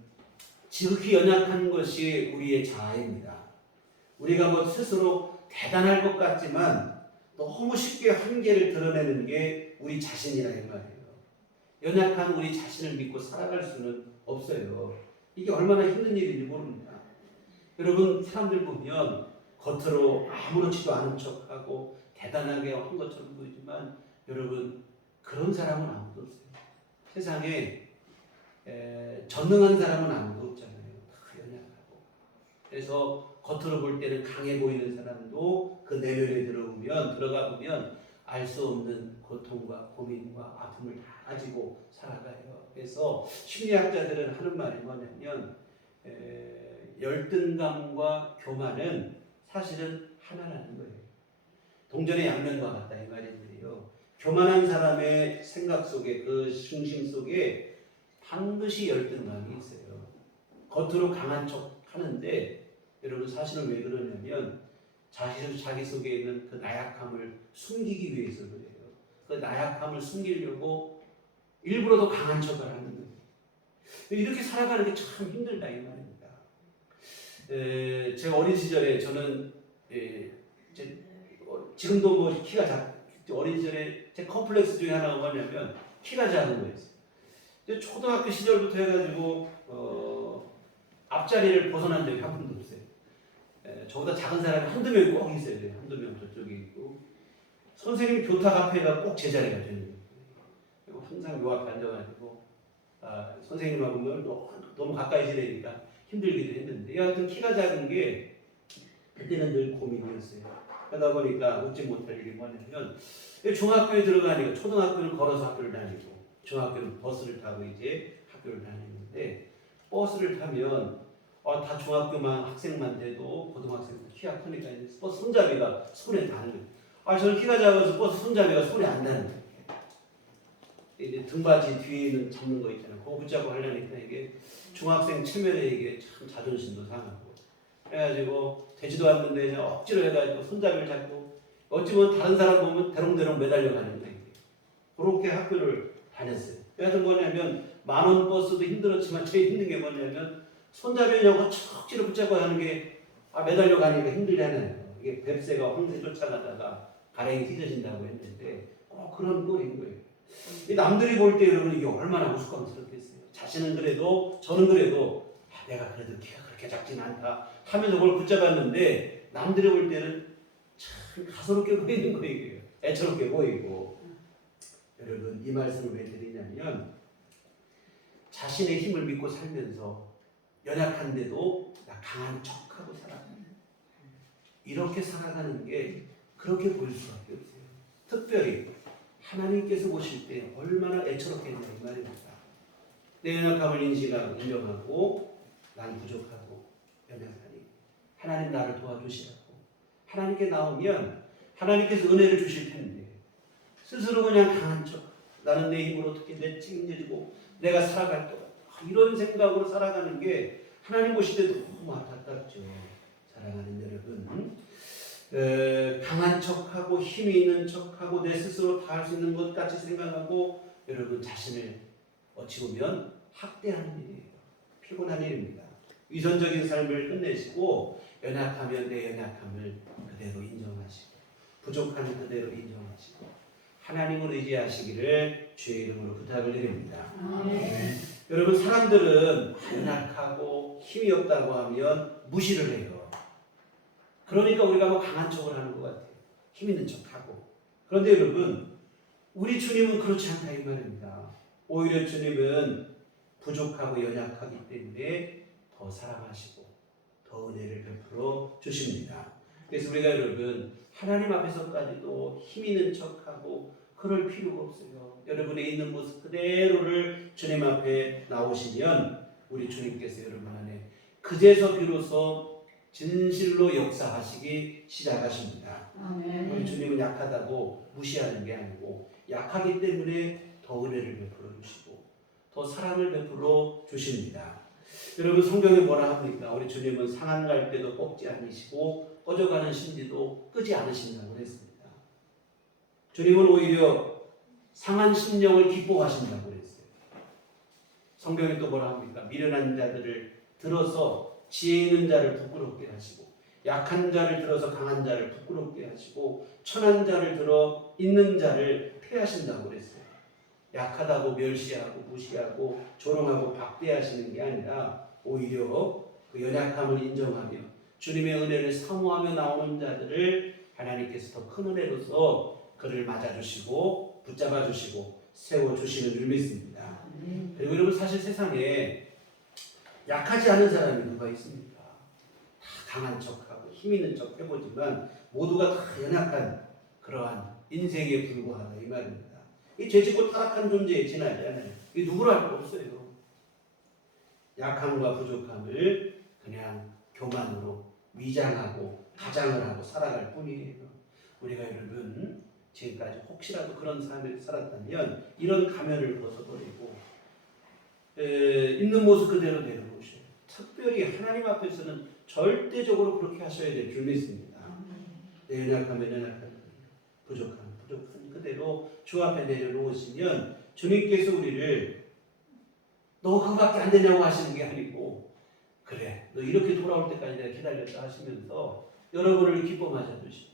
지극히 연약한 것이 우리의 자아입니다. 우리가 뭐 스스로 대단할 것 같지만 너무 쉽게 한계를 드러내는 게 우리 자신이라 이 말이에요. 연약한 우리 자신을 믿고 살아갈 수는 없어요. 이게 얼마나 힘든 일인지 모릅니다. 여러분, 사람들 보면 겉으로 아무렇지도 않은 척하고 대단하게 한 것처럼 보이지만 여러분, 그런 사람은 아무도 없어요. 세상에 전능한 사람은 아무도 없잖아요. 다 연약하고. 그래서 겉으로 볼 때는 강해 보이는 사람도 그 내면에 들어가 보면 알 수 없는 고통과 고민과 아픔을 다 가지고 살아가요. 그래서 심리학자들은 하는 말이 뭐냐면 열등감과 교만은 사실은 하나라는 거예요. 동전의 양면과 같다 이 말인데요. 교만한 사람의 생각 속에 그 중심 속에 반드시 열등감이 있어요. 겉으로 강한 척 하는데 여러분 사실은 왜 그러냐면 자기 속에 있는 그 나약함을 숨기기 위해서 그래요. 그 나약함을 숨기려고 일부러 더 강한 척을 하는 거예요. 이렇게 살아가는 게 참 힘들다 이 말입니다. 제 어린 시절에 저는 지금도 뭐 키가 어린 시절에 제 컴플렉스 중에 하나가 뭐냐면 키가 작은 거였어요. 초등학교 시절부터 해가지고 앞자리를 벗어난 적이 한 번도 없어요. 저보다 작은 사람이 한두 명이 꼭 있어야 돼요. 한두 명 저쪽에 있고 선생님 교탁 앞에가 꼭 제 자리가 되는 거예요. 항상 요 앞에 앉아가지고 선생님하고 너무 가까이 지내니까 힘들기도 했는데 여하튼 키가 작은 게 그때는 늘 고민이었어요. 그러다 보니까 웃지 못할 일이 뭐냐면 중학교에 들어가니까 초등학교는 걸어서 학교를 다니고 중학교는 버스를 타고 이제 학교를 다니는데 버스를 타면 다 중학교만 학생만 돼도 고등학생도 키가 크니까 이제 버스 손잡이가 손에 닿는 거예요. 저는 키가 작아서 버스 손잡이가 손에 안 닿는 거예요. 이제 등받이 뒤에 있는 잡는 거 있잖아요. 그거 붙잡고 하려니까 이게 중학생 체면에 이게 참 자존심도 상하고 그래가지고 되지도 않는데 그냥 억지로 해가지고 손잡이를 잡고 어찌보면 다른 사람 보면 대롱대롱 매달려 가는 거예요. 그렇게 학교를 다녔어요. 여하튼 뭐냐면 만원 버스도 힘들었지만 제일 힘든 게 뭐냐면 손잡이려고 억지로 붙잡고 하는 게 매달려 가니까 힘들잖아요. 이게 뱁새가 황새 쫓아가다가 가랭이 찢어진다고 했는데 꼭 그런 꼴인 거예요. 남들이 볼 때 여러분 이게 얼마나 우스꽝스럽겠어요. 자신은 그래도 저는 그래도 내가 그래도 키가 그렇게 작진 않다 하면서 그걸 붙잡았는데 남들이 볼 때는 참 가소롭게 보이는 거예요. 애처롭게 보이고. 여러분 이 말씀을 왜 드리냐면 자신의 힘을 믿고 살면서 연약한데도 나 강한 척하고 살아가는 이렇게 살아가는 게 그렇게 보일 수밖에 없어요. 특별히 하나님께서 보실 때 얼마나 애처롭겠냐 이 말입니다. 내 연약함을 인정하고 난 부족하고 연약하니 하나님 나를 도와주시라고 하나님께 나오면 하나님께서 은혜를 주실 텐데 스스로 그냥 강한 척, 나는 내 힘으로 어떻게 내 책임져주고 내가 살아갈 거다, 이런 생각으로 살아가는 게 하나님 보실 때 너무 안타깝죠. 사랑하는 여러분, 강한 척하고 힘이 있는 척하고 내 스스로 다 할 수 있는 것 같이 생각하고 여러분 자신을 어찌 보면 학대하는 일이에요. 피곤한 일입니다. 위선적인 삶을 끝내시고 연약하면 내 연약함을 그대로 인정하시고 부족한 그대로 인정하시고 하나님을 의지하시기를 주의 이름으로 부탁을 드립니다. 여러분, 사람들은 연약하고 힘이 없다고 하면 무시를 해요. 그러니까 우리가 뭐 강한 척을 하는 것 같아요. 힘 있는 척하고. 그런데 여러분, 우리 주님은 그렇지 않다 이 말입니다. 오히려 주님은 부족하고 연약하기 때문에 더 사랑하시고 더 은혜를 베풀어 주십니다. 그래서 우리가 여러분 하나님 앞에서까지도 힘 있는 척하고 그럴 필요가 없어요. 여러분의 있는 모습 그대로를 주님 앞에 나오시면 우리 주님께서 여러분 안에 그제서 비로소 진실로 역사하시기 시작하십니다. 우리 주님은 약하다고 무시하는 게 아니고 약하기 때문에 더 은혜를 베풀어 주시고 더 사랑을 베풀어 주십니다. 여러분, 성경에 뭐라 합니까? 우리 주님은 상한 갈 때도 꺾지 않으시고 꺼져가는 심지도 끄지 않으신다고 했습니다. 주님은 오히려 상한 심령을 기뻐하신다고 했어요. 성경에 또 뭐라 합니까? 미련한 자들을 들어서 지혜 있는 자를 부끄럽게 하시고 약한 자를 들어서 강한 자를 부끄럽게 하시고 천한 자를 들어 있는 자를 폐하신다고 그랬어요. 약하다고 멸시하고 무시하고 조롱하고 박대하시는 게 아니라 오히려 그 연약함을 인정하며 주님의 은혜를 사모하며 나오는 자들을 하나님께서 더 큰 은혜로서 그를 맞아주시고 붙잡아주시고 세워주시는 줄 믿습니다. 그리고 여러분, 사실 세상에 약하지 않은 사람이 누가 있습니까? 다 강한 척하고 힘 있는 척 해보지만 모두가 다 연약한 그러한 인생에 불과하다 이 말입니다. 이 죄짓고 타락한 존재에 지나지 않아요. 이 누구로 할 거 없어요. 약함과 부족함을 그냥 교만으로 위장하고 가장을 하고 살아갈 뿐이에요. 우리가 여러분 지금까지 혹시라도 그런 삶을 살았다면 이런 가면을 벗어버리고 있는 모습 그대로 내려놓으셔요. 특별히 하나님 앞에서는 절대적으로 그렇게 하셔야 될 줄 믿습니다. 내 연약하면 연약한, 부족한 그대로 주 앞에 내려놓으시면 주님께서 우리를 너 그거밖에 안 되냐고 하시는 게 아니고 그래 너 이렇게 돌아올 때까지 내가 기다렸다 하시면서 여러분을 기뻐 맞아주시고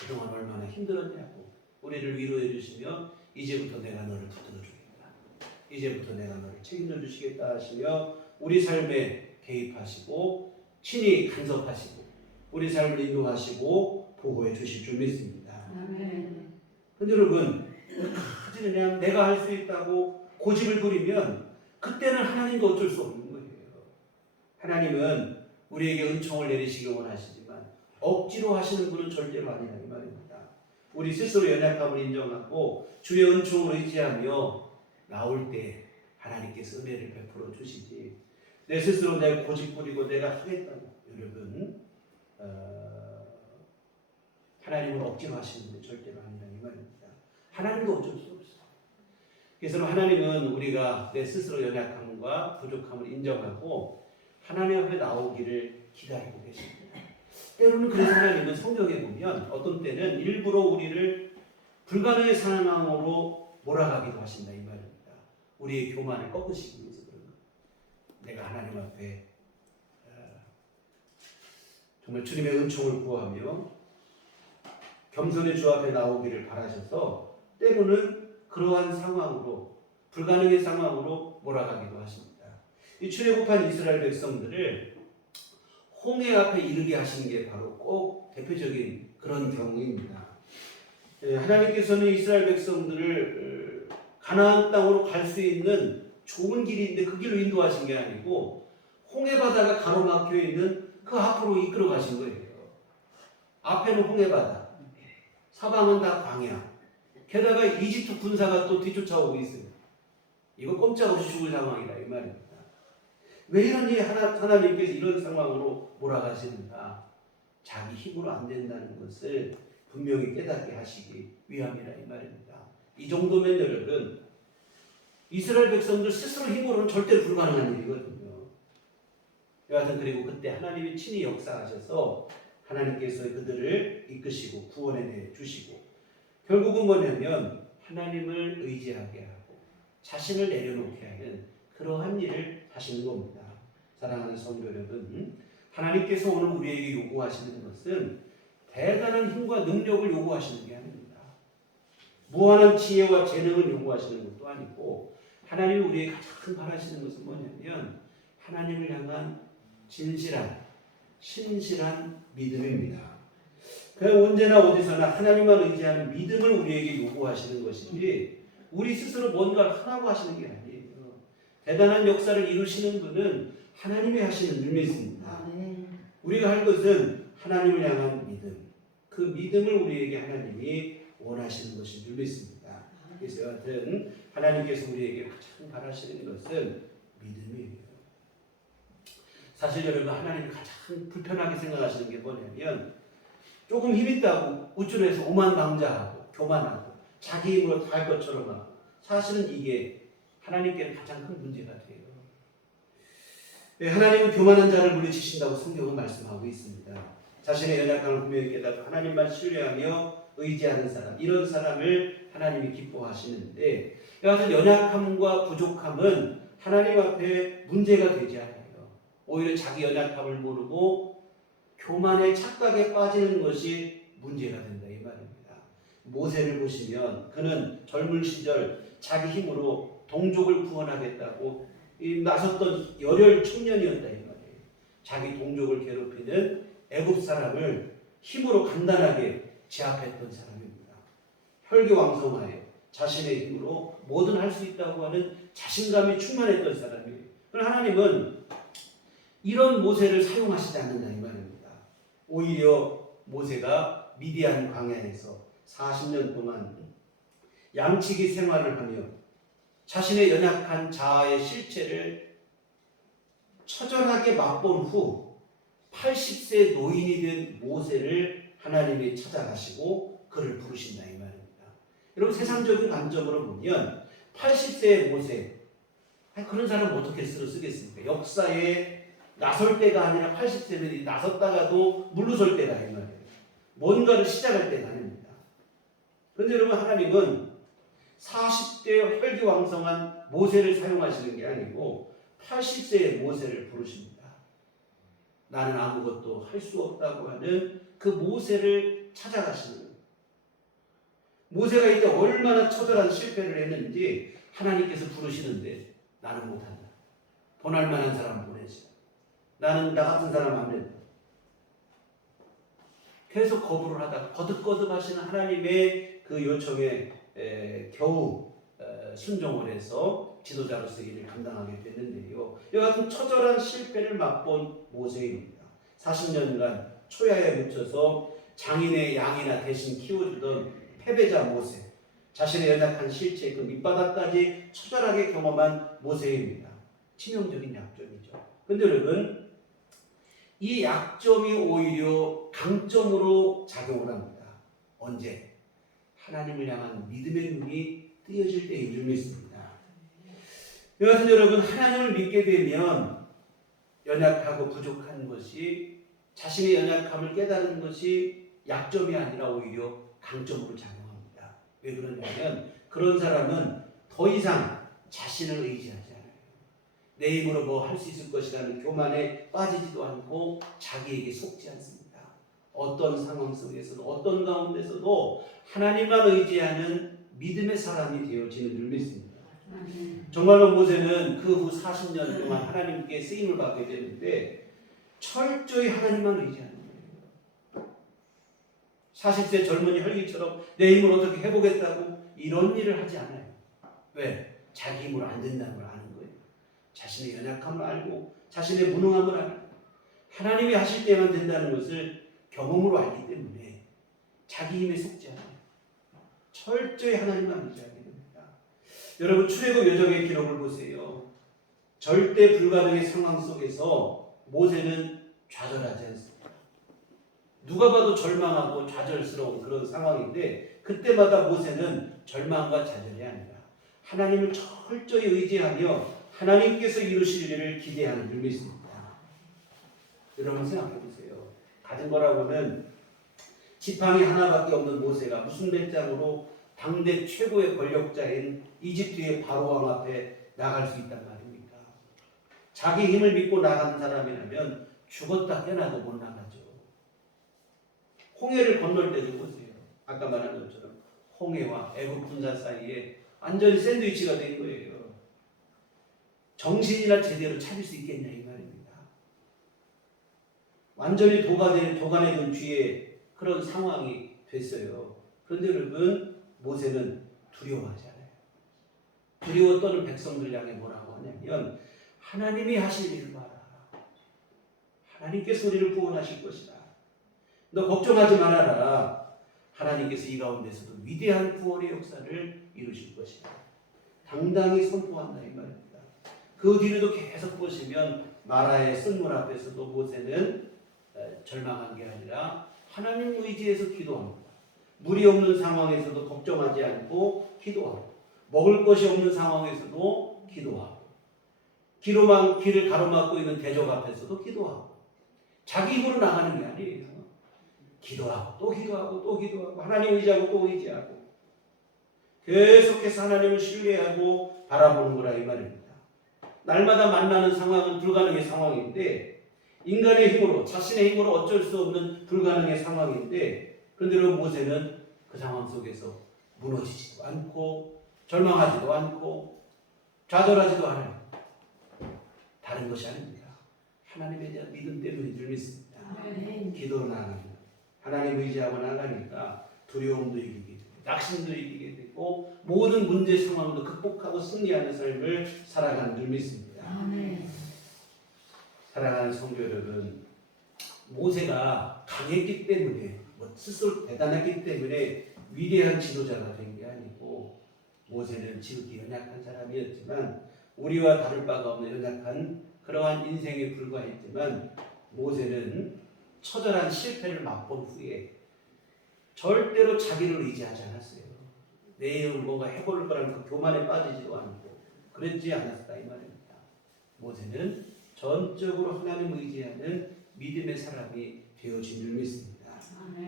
그동안 얼마나 힘들었냐고 우리를 위로해 주시며 이제부터 내가 너를 붙들어 주겠다, 이제부터 내가 너를 책임져 주시겠다 하시며 우리 삶에 개입하시고 친히 간섭하시고 우리 삶을 인도하시고 보호해 주실 줄 믿습니다. 근데 여러분, 그냥 내가 할 수 있다고 고집을 부리면 그때는 하나님도 어쩔 수 없는 거예요. 하나님은 우리에게 은총을 내리시기 원하시지만 억지로 하시는 분은 절대로 아니다 이 말입니다. 우리 스스로 연약함을 인정하고 주의 은총을 의지하며 나올 때 하나님께서 은혜를 베풀어 주시지 내 스스로 내가 고집 부리고 내가 하겠다고 여러분 하나님은 억지로 하시는 분 절대로 아니다 이 말입니다. 하나님도 어쩔 수 없어요. 그래서 하나님은 우리가 내 스스로 연약함과 부족함을 인정하고 하나님 앞에 나오기를 기다리고 계십니다. 때로는 그래서 하나님은 성경에 보면 어떤 때는 일부러 우리를 불가능의 상황으로 몰아가기도 하신다 이 말입니다. 우리의 교만을 꺾으시기 위해서 그런 거예요. 내가 하나님 앞에 정말 주님의 은총을 구하며 겸손히 주 앞에 나오기를 바라셔서 때로는 그러한 상황으로 불가능의 상황으로 몰아가기도 하십니다. 이 출애굽한 이스라엘 백성들을 홍해 앞에 이르게 하신 게 바로 꼭 대표적인 그런 경우입니다. 하나님께서는 이스라엘 백성들을 가나안 땅으로 갈 수 있는 좋은 길인데 그 길로 인도하신 게 아니고 홍해 바다가 가로막혀 있는 그 앞으로 이끌어 가신 거예요. 앞에는 홍해 바다, 사방은 다 광야. 게다가 이집트 군사가 또 뒤쫓아오고 있어요. 이거 꼼짝없이 죽을 상황이다 이 말입니다. 왜 이런 일 하나님께서 이런 상황으로 몰아가시는가? 자기 힘으로 안 된다는 것을 분명히 깨닫게 하시기 위함이라 이 말입니다. 이 정도면 여러분 이스라엘 백성들 스스로 힘으로는 절대 불가능한 일이거든요. 여하튼 그리고 그때 하나님이 친히 역사하셔서 하나님께서 그들을 이끄시고 구원해 주시고 결국은 뭐냐면 하나님을 의지하게 하고 자신을 내려놓게 하는 그러한 일을 하시는 겁니다. 사랑하는 성도 여러분, 하나님께서 오늘 우리에게 요구하시는 것은 대단한 힘과 능력을 요구하시는 게 아닙니다. 무한한 지혜와 재능을 요구하시는 것도 아니고 하나님이 우리에게 가장 바라시는 것은 뭐냐면 하나님을 향한 진실한 신실한 믿음입니다. 그냥 언제나 어디서나 하나님만 의지하는 믿음을 우리에게 요구하시는 것이지 우리 스스로 뭔가를 하라고 하시는 게 아니에요. 대단한 역사를 이루시는 분은 하나님이 하시는 줄 믿습니다. 우리가 할 것은 하나님을 향한 믿음, 그 믿음을 우리에게 하나님이 원하시는 것인 줄 믿습니다. 그래서 여하튼 하나님께서 우리에게 가장 바라시는 것은 믿음이에요. 사실 여러분 하나님이 가장 불편하게 생각하시는 게 뭐냐면 조금 힘 있다고 우쭐해서 오만방자하고 교만하고 자기 힘으로 다 할 것처럼 하고 사실은 이게 하나님께는 가장 큰 문제가 돼요. 하나님은 교만한 자를 물리치신다고 성경은 말씀하고 있습니다. 자신의 연약함을 분명히 깨닫고 하나님만 신뢰하며 의지하는 사람, 이런 사람을 하나님이 기뻐하시는데 여하튼 연약함과 부족함은 하나님 앞에 문제가 되지 않아요. 오히려 자기 연약함을 모르고 교만의 착각에 빠지는 것이 문제가 된다 이 말입니다. 모세를 보시면 그는 젊은 시절 자기 힘으로 동족을 구원하겠다고 나섰던 열혈 청년이었다 이 말이에요. 자기 동족을 괴롭히는 애굽 사람을 힘으로 간단하게 제압했던 사람입니다. 혈기왕성하여 자신의 힘으로 뭐든 할 수 있다고 하는 자신감이 충만했던 사람이에요. 그러나 하나님은 이런 모세를 사용하시지 않는다 이 말입니다. 오히려 모세가 미디안 광야에서 40년 동안 양치기 생활을 하며 자신의 연약한 자아의 실체를 처절하게 맛본 후 80세 노인이 된 모세를 하나님이 찾아가시고 그를 부르신다 이 말입니다. 여러분 세상적인 관점으로 보면 80세의 모세, 그런 사람은 어떻게 쓰겠습니까? 역사에 나설 때가 아니라 80세면 나섰다가도 물러설 때가 이 말이에요. 뭔가를 시작할 때가 아닙니다. 그런데 여러분 하나님은 40대 혈기왕성한 모세를 사용하시는 게 아니고 80세의 모세를 부르십니다. 나는 아무것도 할 수 없다고 하는 그 모세를 찾아가시는 거예요. 모세가 이때 얼마나 처절한 실패를 했는지 하나님께서 부르시는데 나는 못한다. 보낼 만한 사람 보내지. 나는 나 같은 사람 안 된다. 계속 거부를 하다가 거듭거듭 하시는 하나님의 그 요청에 겨우 순종을 해서 지도자로서 일을 감당하게 됐는데요. 여하튼 처절한 실패를 맛본 모세입니다. 40년간 초야에 묻혀서 장인의 양이나 대신 키워주던 패배자 모세, 자신의 연약한 실체 그 밑바닥까지 처절하게 경험한 모세입니다. 치명적인 약점이죠. 그런데 여러분 이 약점이 오히려 강점으로 작용을 합니다. 언제? 하나님을 향한 믿음의 눈이 뜨여질 때인 줄 믿습니다. 여하튼 여러분 하나님을 믿게 되면 연약하고 부족한 것이 자신의 연약함을 깨달은 것이 약점이 아니라 오히려 강점으로 작용합니다. 왜 그러냐면 그런 사람은 더 이상 자신을 의지하지 않아요. 내 힘으로 뭐 할 수 있을 것이라는 교만에 빠지지도 않고 자기에게 속지 않습니다. 어떤 상황 속에서도 어떤 가운데서도 하나님만 의지하는 믿음의 사람이 되어지는 줄 믿습니다. 정말로 모세는 그 후 40년 동안 하나님께 쓰임을 받게 되는데 철저히 하나님만 의지하는 거예요. 40세 젊은이 혈기처럼 내 힘을 어떻게 해보겠다고 이런 일을 하지 않아요. 왜? 자기 힘으로 안 된다는 걸 아는 거예요. 자신의 연약함을 알고 자신의 무능함을 알고 하나님이 하실 때만 된다는 것을 경험으로 알기 때문에 자기 힘에 속지 않아요. 철저히 하나님만 의지하게 됩니다. 여러분 출애굽 여정의 기록을 보세요. 절대 불가능의 상황 속에서 모세는 좌절하지 않습니다. 누가 봐도 절망하고 좌절스러운 그런 상황인데 그때마다 모세는 절망과 좌절이 아니라 하나님을 철저히 의지하며 하나님께서 이루실 일을 기대하는 줄 믿습니다. 여러분 생각해 보세요. 가진 거라고는 지팡이 하나밖에 없는 모세가 무슨 배짱으로 당대 최고의 권력자인 이집트의 바로왕 앞에 나갈 수 있단 말입니까? 자기 힘을 믿고 나가는 사람이라면 죽었다 깨나도 못 나가죠. 홍해를 건널 때도 보세요. 아까 말한 것처럼 홍해와 애굽 군사 사이에 완전히 샌드위치가 된 거예요. 정신이나 제대로 차릴 수 있겠냐 이 말입니다. 완전히 도가내던 뒤에 그런 상황이 됐어요. 그런데 여러분 모세는 두려워하지 않아요. 두려워 떠는 백성들 향해 뭐라고 하냐면 하나님이 하실 일을 봐라. 하나님께서 우리를 구원하실 것이다. 너 걱정하지 말아라. 하나님께서 이 가운데서도 위대한 구원의 역사를 이루실 것이다. 당당히 선포한다 이 말입니다. 그 뒤로도 계속 보시면 마라의 쓴물 앞에서도 모세는 절망한 게 아니라 하나님 의지해서 기도합니다. 물이 없는 상황에서도 걱정하지 않고 기도하고 먹을 것이 없는 상황에서도 기도하고 길을 가로막고 있는 대적 앞에서도 기도하고 자기 힘으로 나가는 게 아니에요. 기도하고 또 기도하고 또 기도하고 하나님 의지하고 또 의지하고 계속해서 하나님을 신뢰하고 바라보는 거라 이 말입니다. 날마다 만나는 상황은 불가능의 상황인데 인간의 힘으로 자신의 힘으로 어쩔 수 없는 불가능의 상황인데 그런데 모세는 그 상황 속에서 무너지지도 않고 절망하지도 않고 좌절하지도 않아요. 다른 것이 아닙니다. 하나님에 대한 믿음 때문인 줄 믿습니다. 기도로 나아갑니다. 하나님 의지하고 나가니까 두려움도 이기게 되고 낙심도 이기게 되고 모든 문제 상황도 극복하고 승리하는 삶을 살아가는 줄 믿습니다. 사랑하는 성도 여러분, 모세가 강했기 때문에 스스로 대단했기 때문에 위대한 지도자가 된 게 아니고 모세는 지극히 연약한 사람이었지만 우리와 다를 바가 없는 연약한 그러한 인생에 불과했지만 모세는 처절한 실패를 맛본 후에 절대로 자기를 의지하지 않았어요. 내 뭔가 해볼 거라는 그 교만에 빠지지도 않고 그랬지 않았다 이 말입니다. 모세는 전적으로 하나님 의지하는 믿음의 사람이 되어진 줄 믿습니다.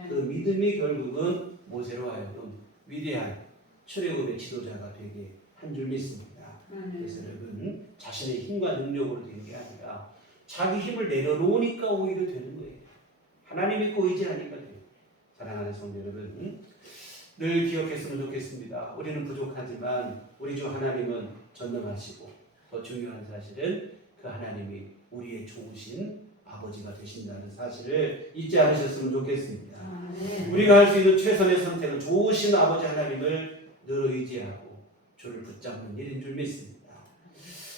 그 믿음이 결국은 모세로 하여금 위대한 출애굽의 지도자가 되게 한 줄 믿습니다. 그래서 여러분 자신의 힘과 능력으로 된 게 아니라 자기 힘을 내려놓으니까 오히려 되는 거예요. 하나님 믿고 의지하니까 돼요. 사랑하는 성도 여러분, 늘 기억했으면 좋겠습니다. 우리는 부족하지만 우리 주 하나님은 전능하시고 더 중요한 사실은 그 하나님이 우리의 좋으신 아버지가 되신다는 사실을 잊지 않으셨으면 좋겠습니다. 우리가 할 수 있는 최선의 선택은 좋으신 아버지 하나님을 늘 의지하고 주를 붙잡는 일인 줄 믿습니다.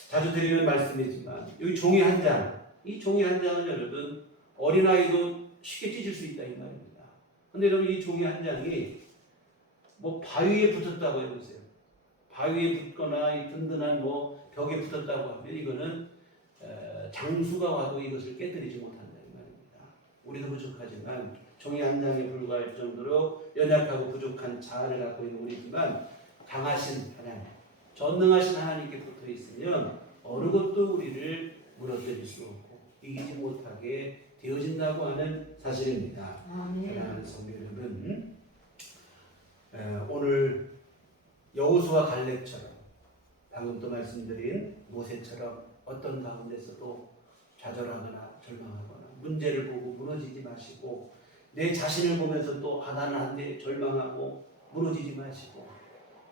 자주 드리는 말씀이지만 여기 종이 한 장, 이 종이 한 장은 여러분 어린아이도 쉽게 찢을 수 있다 이 말입니다. 근데 여러분 이 종이 한 장이 뭐 바위에 붙었다고 해보세요. 바위에 붙거나 이 든든한 뭐 벽에 붙었다고 하면 이거는 장수가 와도 이것을 깨뜨리지 못한다 이 말입니다. 우리도 부족하지만 종이 한 장에 불과할 정도로 연약하고 부족한 자아를 갖고 있는 우리지만 강하신 하나님, 전능하신 하나님께 붙어 있으면 어느 것도 우리를 무너뜨릴 수 없고 이기지 못하게 되어진다고 하는 사실입니다. 사랑하는 성도 여러분, 오늘 여호수아 갈렙처럼 방금 또 말씀드린 모세처럼 어떤 가운데서도 좌절하거나 절망하거나 문제를 보고 무너지지 마시고 내 자신을 보면서 또 나는 안 돼 절망하고 무너지지 마시고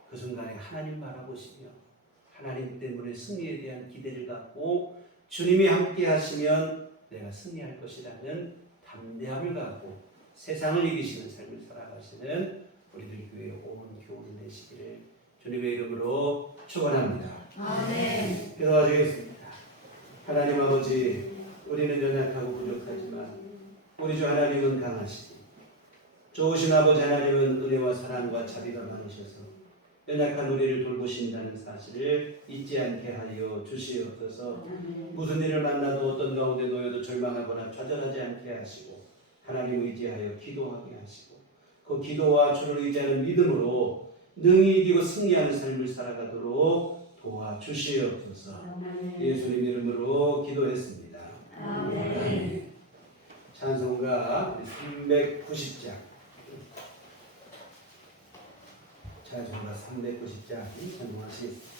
그 순간에 하나님 바라보시며 하나님 때문에 승리에 대한 기대를 갖고 주님이 함께 하시면 내가 승리할 것이라는 담대함을 갖고 세상을 이기시는 삶을 살아가시는 우리들 교회 온 교우들 되시기를 주님의 이름으로 축원합니다. 아멘. 기도하시겠습니다. 하나님 아버지, 우리는 연약하고 부족하지만 우리 주 하나님은 강하시고 좋으신 아버지 하나님은 은혜와 사랑과 자비가 많으셔서 연약한 우리를 돌보신다는 사실을 잊지 않게 하여 주시옵소서. 무슨 일을 만나도 어떤 가운데 놓여도 절망하거나 좌절하지 않게 하시고 하나님 의지하여 기도하게 하시고 그 기도와 주를 의지하는 믿음으로 능히 이기고 승리하는 삶을 살아가도록 도와주시옵소서. 예수님 이름으로 기도했습니다. 아멘. 찬송가 390장 찬송가 390장 찬송하시겠습니다.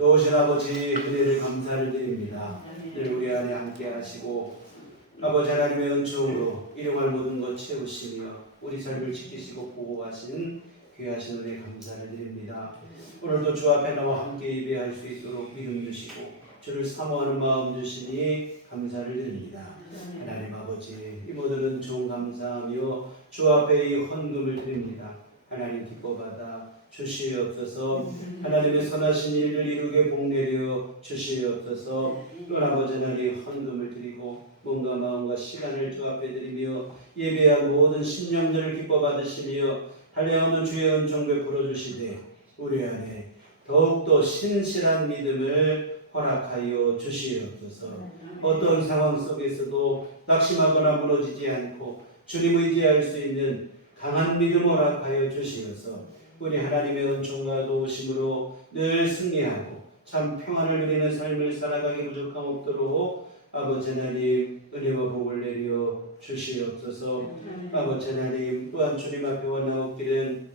좋으신 아버지 은혜를 감사를 드립니다. 늘 우리 안에 함께 하시고 아버지 하나님의 은총으로 일용할 모든 것 채우시며 우리 삶을 지키시고 보호하신 귀하신 은혜 감사를 드립니다. 오늘도 주 앞에 나와 함께 예배할 수 있도록 믿음 주시고 주를 사모하는 마음 주시니 감사를 드립니다. 하나님 아버지 이 모든 은총 감사하며 주 앞에 이 헌금을 드립니다. 하나님 기뻐받아 주시옵소서. 하나님의 선하신 일을 이루게 복내려 주시옵소서. 또 아버지 하나님 헌금을 드리고 몸과 마음과 시간을 주 앞에 드리며 예배한 모든 신령들을 기뻐받으시며 달려오는 주의 은총 베풀어 주시되 우리 안에 더욱더 신실한 믿음을 허락하여 주시옵소서. 어떤 상황 속에서도 낙심하거나 무너지지 않고 주님 의지할 수 있는 강한 믿음 허락하여 주시어서 우리 하나님의 은총과 도우심으로 늘 승리하고 참 평안을 누리는 삶을 살아가기 부족함 없도록 아버지 하나님 은혜와 복을 내려 주시옵소서. 아버지 하나님 또한 주님 앞에 나오기는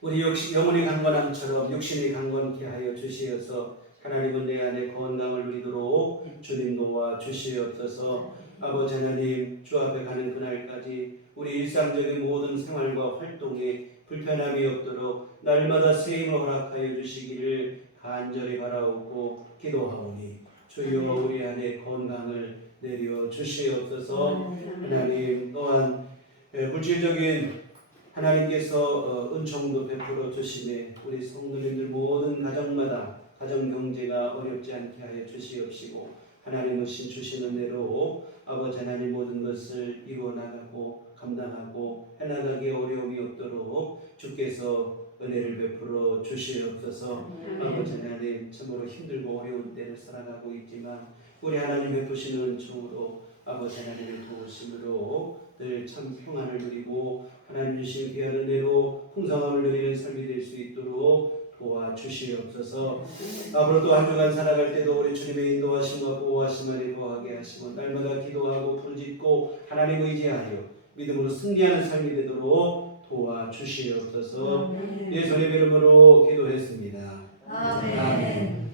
우리 역시 영혼이 강건함처럼 육신이 강건케 하여 주시어서 하나님은 내 안에 건강을 누리도록 주님 도와 주시옵소서. 아버지 하나님 주 앞에 가는 그날까지 우리 일상적인 모든 생활과 활동에 불편함이 없도록 날마다 새 힘을 허락하여 주시기를 간절히 바라옵고 기도하오니 주여 우리 안에 건강을 내려 주시옵소서. 하나님 또한 물질적인 하나님께서 은총도 베풀어 주시매 우리 성도님들 모든 가정마다 가정 경제가 어렵지 않게 하여 주시옵시고 하나님은 주시는 대로 아버지 하나님 모든 것을 이루어 나가고 감당하고 해나가기에 어려움이 없도록 주께서 은혜를 베풀어 주시옵소서. 아버지 하나님 참으로 힘들고 어려운 때를 살아가고 있지만 우리 하나님 베푸시는 은총으로 아버지 하나님의 도우심으로 늘 참 평안을 누리고 하나님 주신 귀한 은혜로 풍성함을 누리는 삶이 될 수 있도록 도와주시옵소서. 앞으로 또 한 주간 살아갈 때도 우리 주님의 인도하심과 보호하심 안에 거하게 하시고 날마다 기도하고 부르짖고 하나님 의지하여 믿음으로 승리하는 삶이 되도록 도와주시옵소서. 예수님의 이름으로 기도했습니다. 아멘.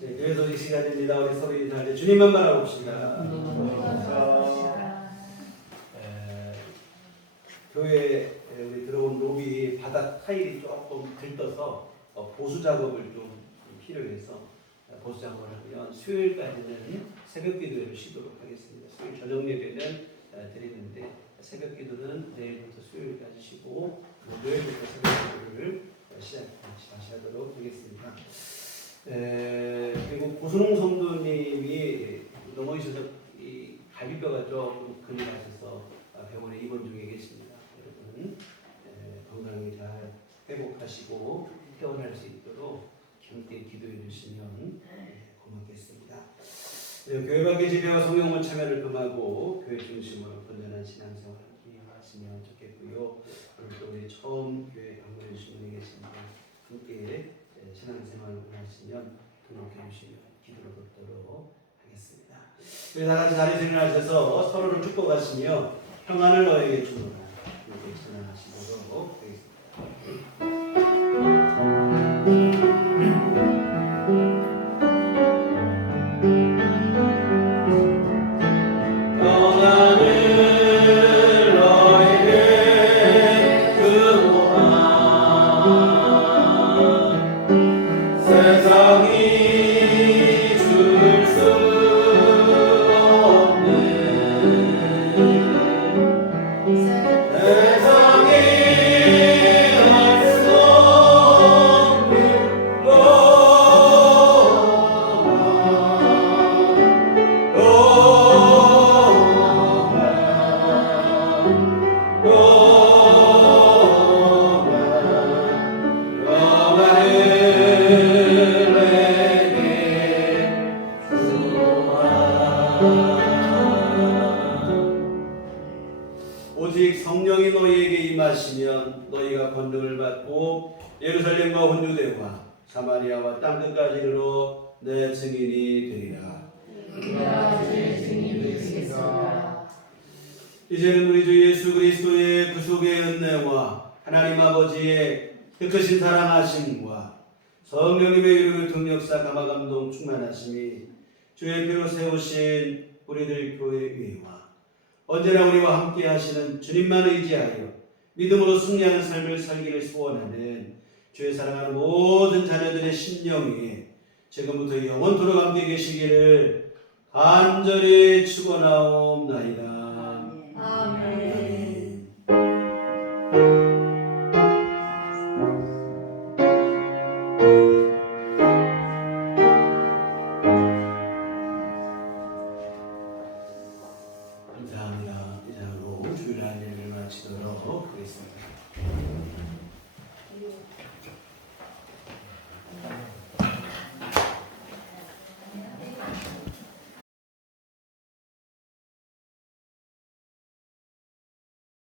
네, 그래서 이 시간입니다. 우리 서로 인사할 때 주님만 바라봅시다. 교회에 우리 들어온 로비 바닥 타일이 조금 들떠서 보수 작업을 좀 필요해서 보수 작업을 하면 수요일까지는 새벽 기도회를 쉬도록 하겠습니다. 수요일 저녁 예배는 드리는데 새벽 기도는 내일부터 수요일까지 쉬고 목요일부터 새벽 기도를 다시 하도록 하겠습니다. 그리고 고순홍 성도님이 넘어지셔서 이 갈비뼈가 조금 근이 가셔서 병원에 입원 중에 계십니다. 여러분 건강히 잘 회복하시고 퇴원할 수 있도록 함께 기도해 주시면 고맙겠습니다. 교회 밖의 집회와 성경문 참여를 금하고 교회 중심으로 건전한 신앙생활을 하시면 좋겠고요. 그리고 또 우리 처음 교회 방문해 주신 분이 계신데 함께 신앙생활을 하시면 등록해 주시면 기도를 받도록 하겠습니다. 우리 다 같이 자리에서 일어나셔서 서로를 축복하시며 평안을 너에게 주노라 이렇게 찬양하시도록 하겠습니다. 오직 성령이 너희에게 임하시면 너희가 권능을 받고 예루살렘과 온 유대와 사마리아와 땅끝까지 이르러 내 증인이 되리라. 이제는 우리 주 예수 그리스도의 구속의 은혜와 하나님 아버지의 크신 사랑하심과 성령님의 이루의 등력사 감화감동 충만하심이 주의 피로 세우신 우리들 교회 위와 언제나 우리와 함께 하시는 주님만 의지하여 믿음으로 승리하는 삶을 살기를 소원하는 주의 사랑하는 모든 자녀들의 심령이 지금부터 영원토록 함께 계시기를 간절히 축원하옵나이다. 아멘. 감사합니다. 이상으로 주일 안내를 마치도록 하겠습니다.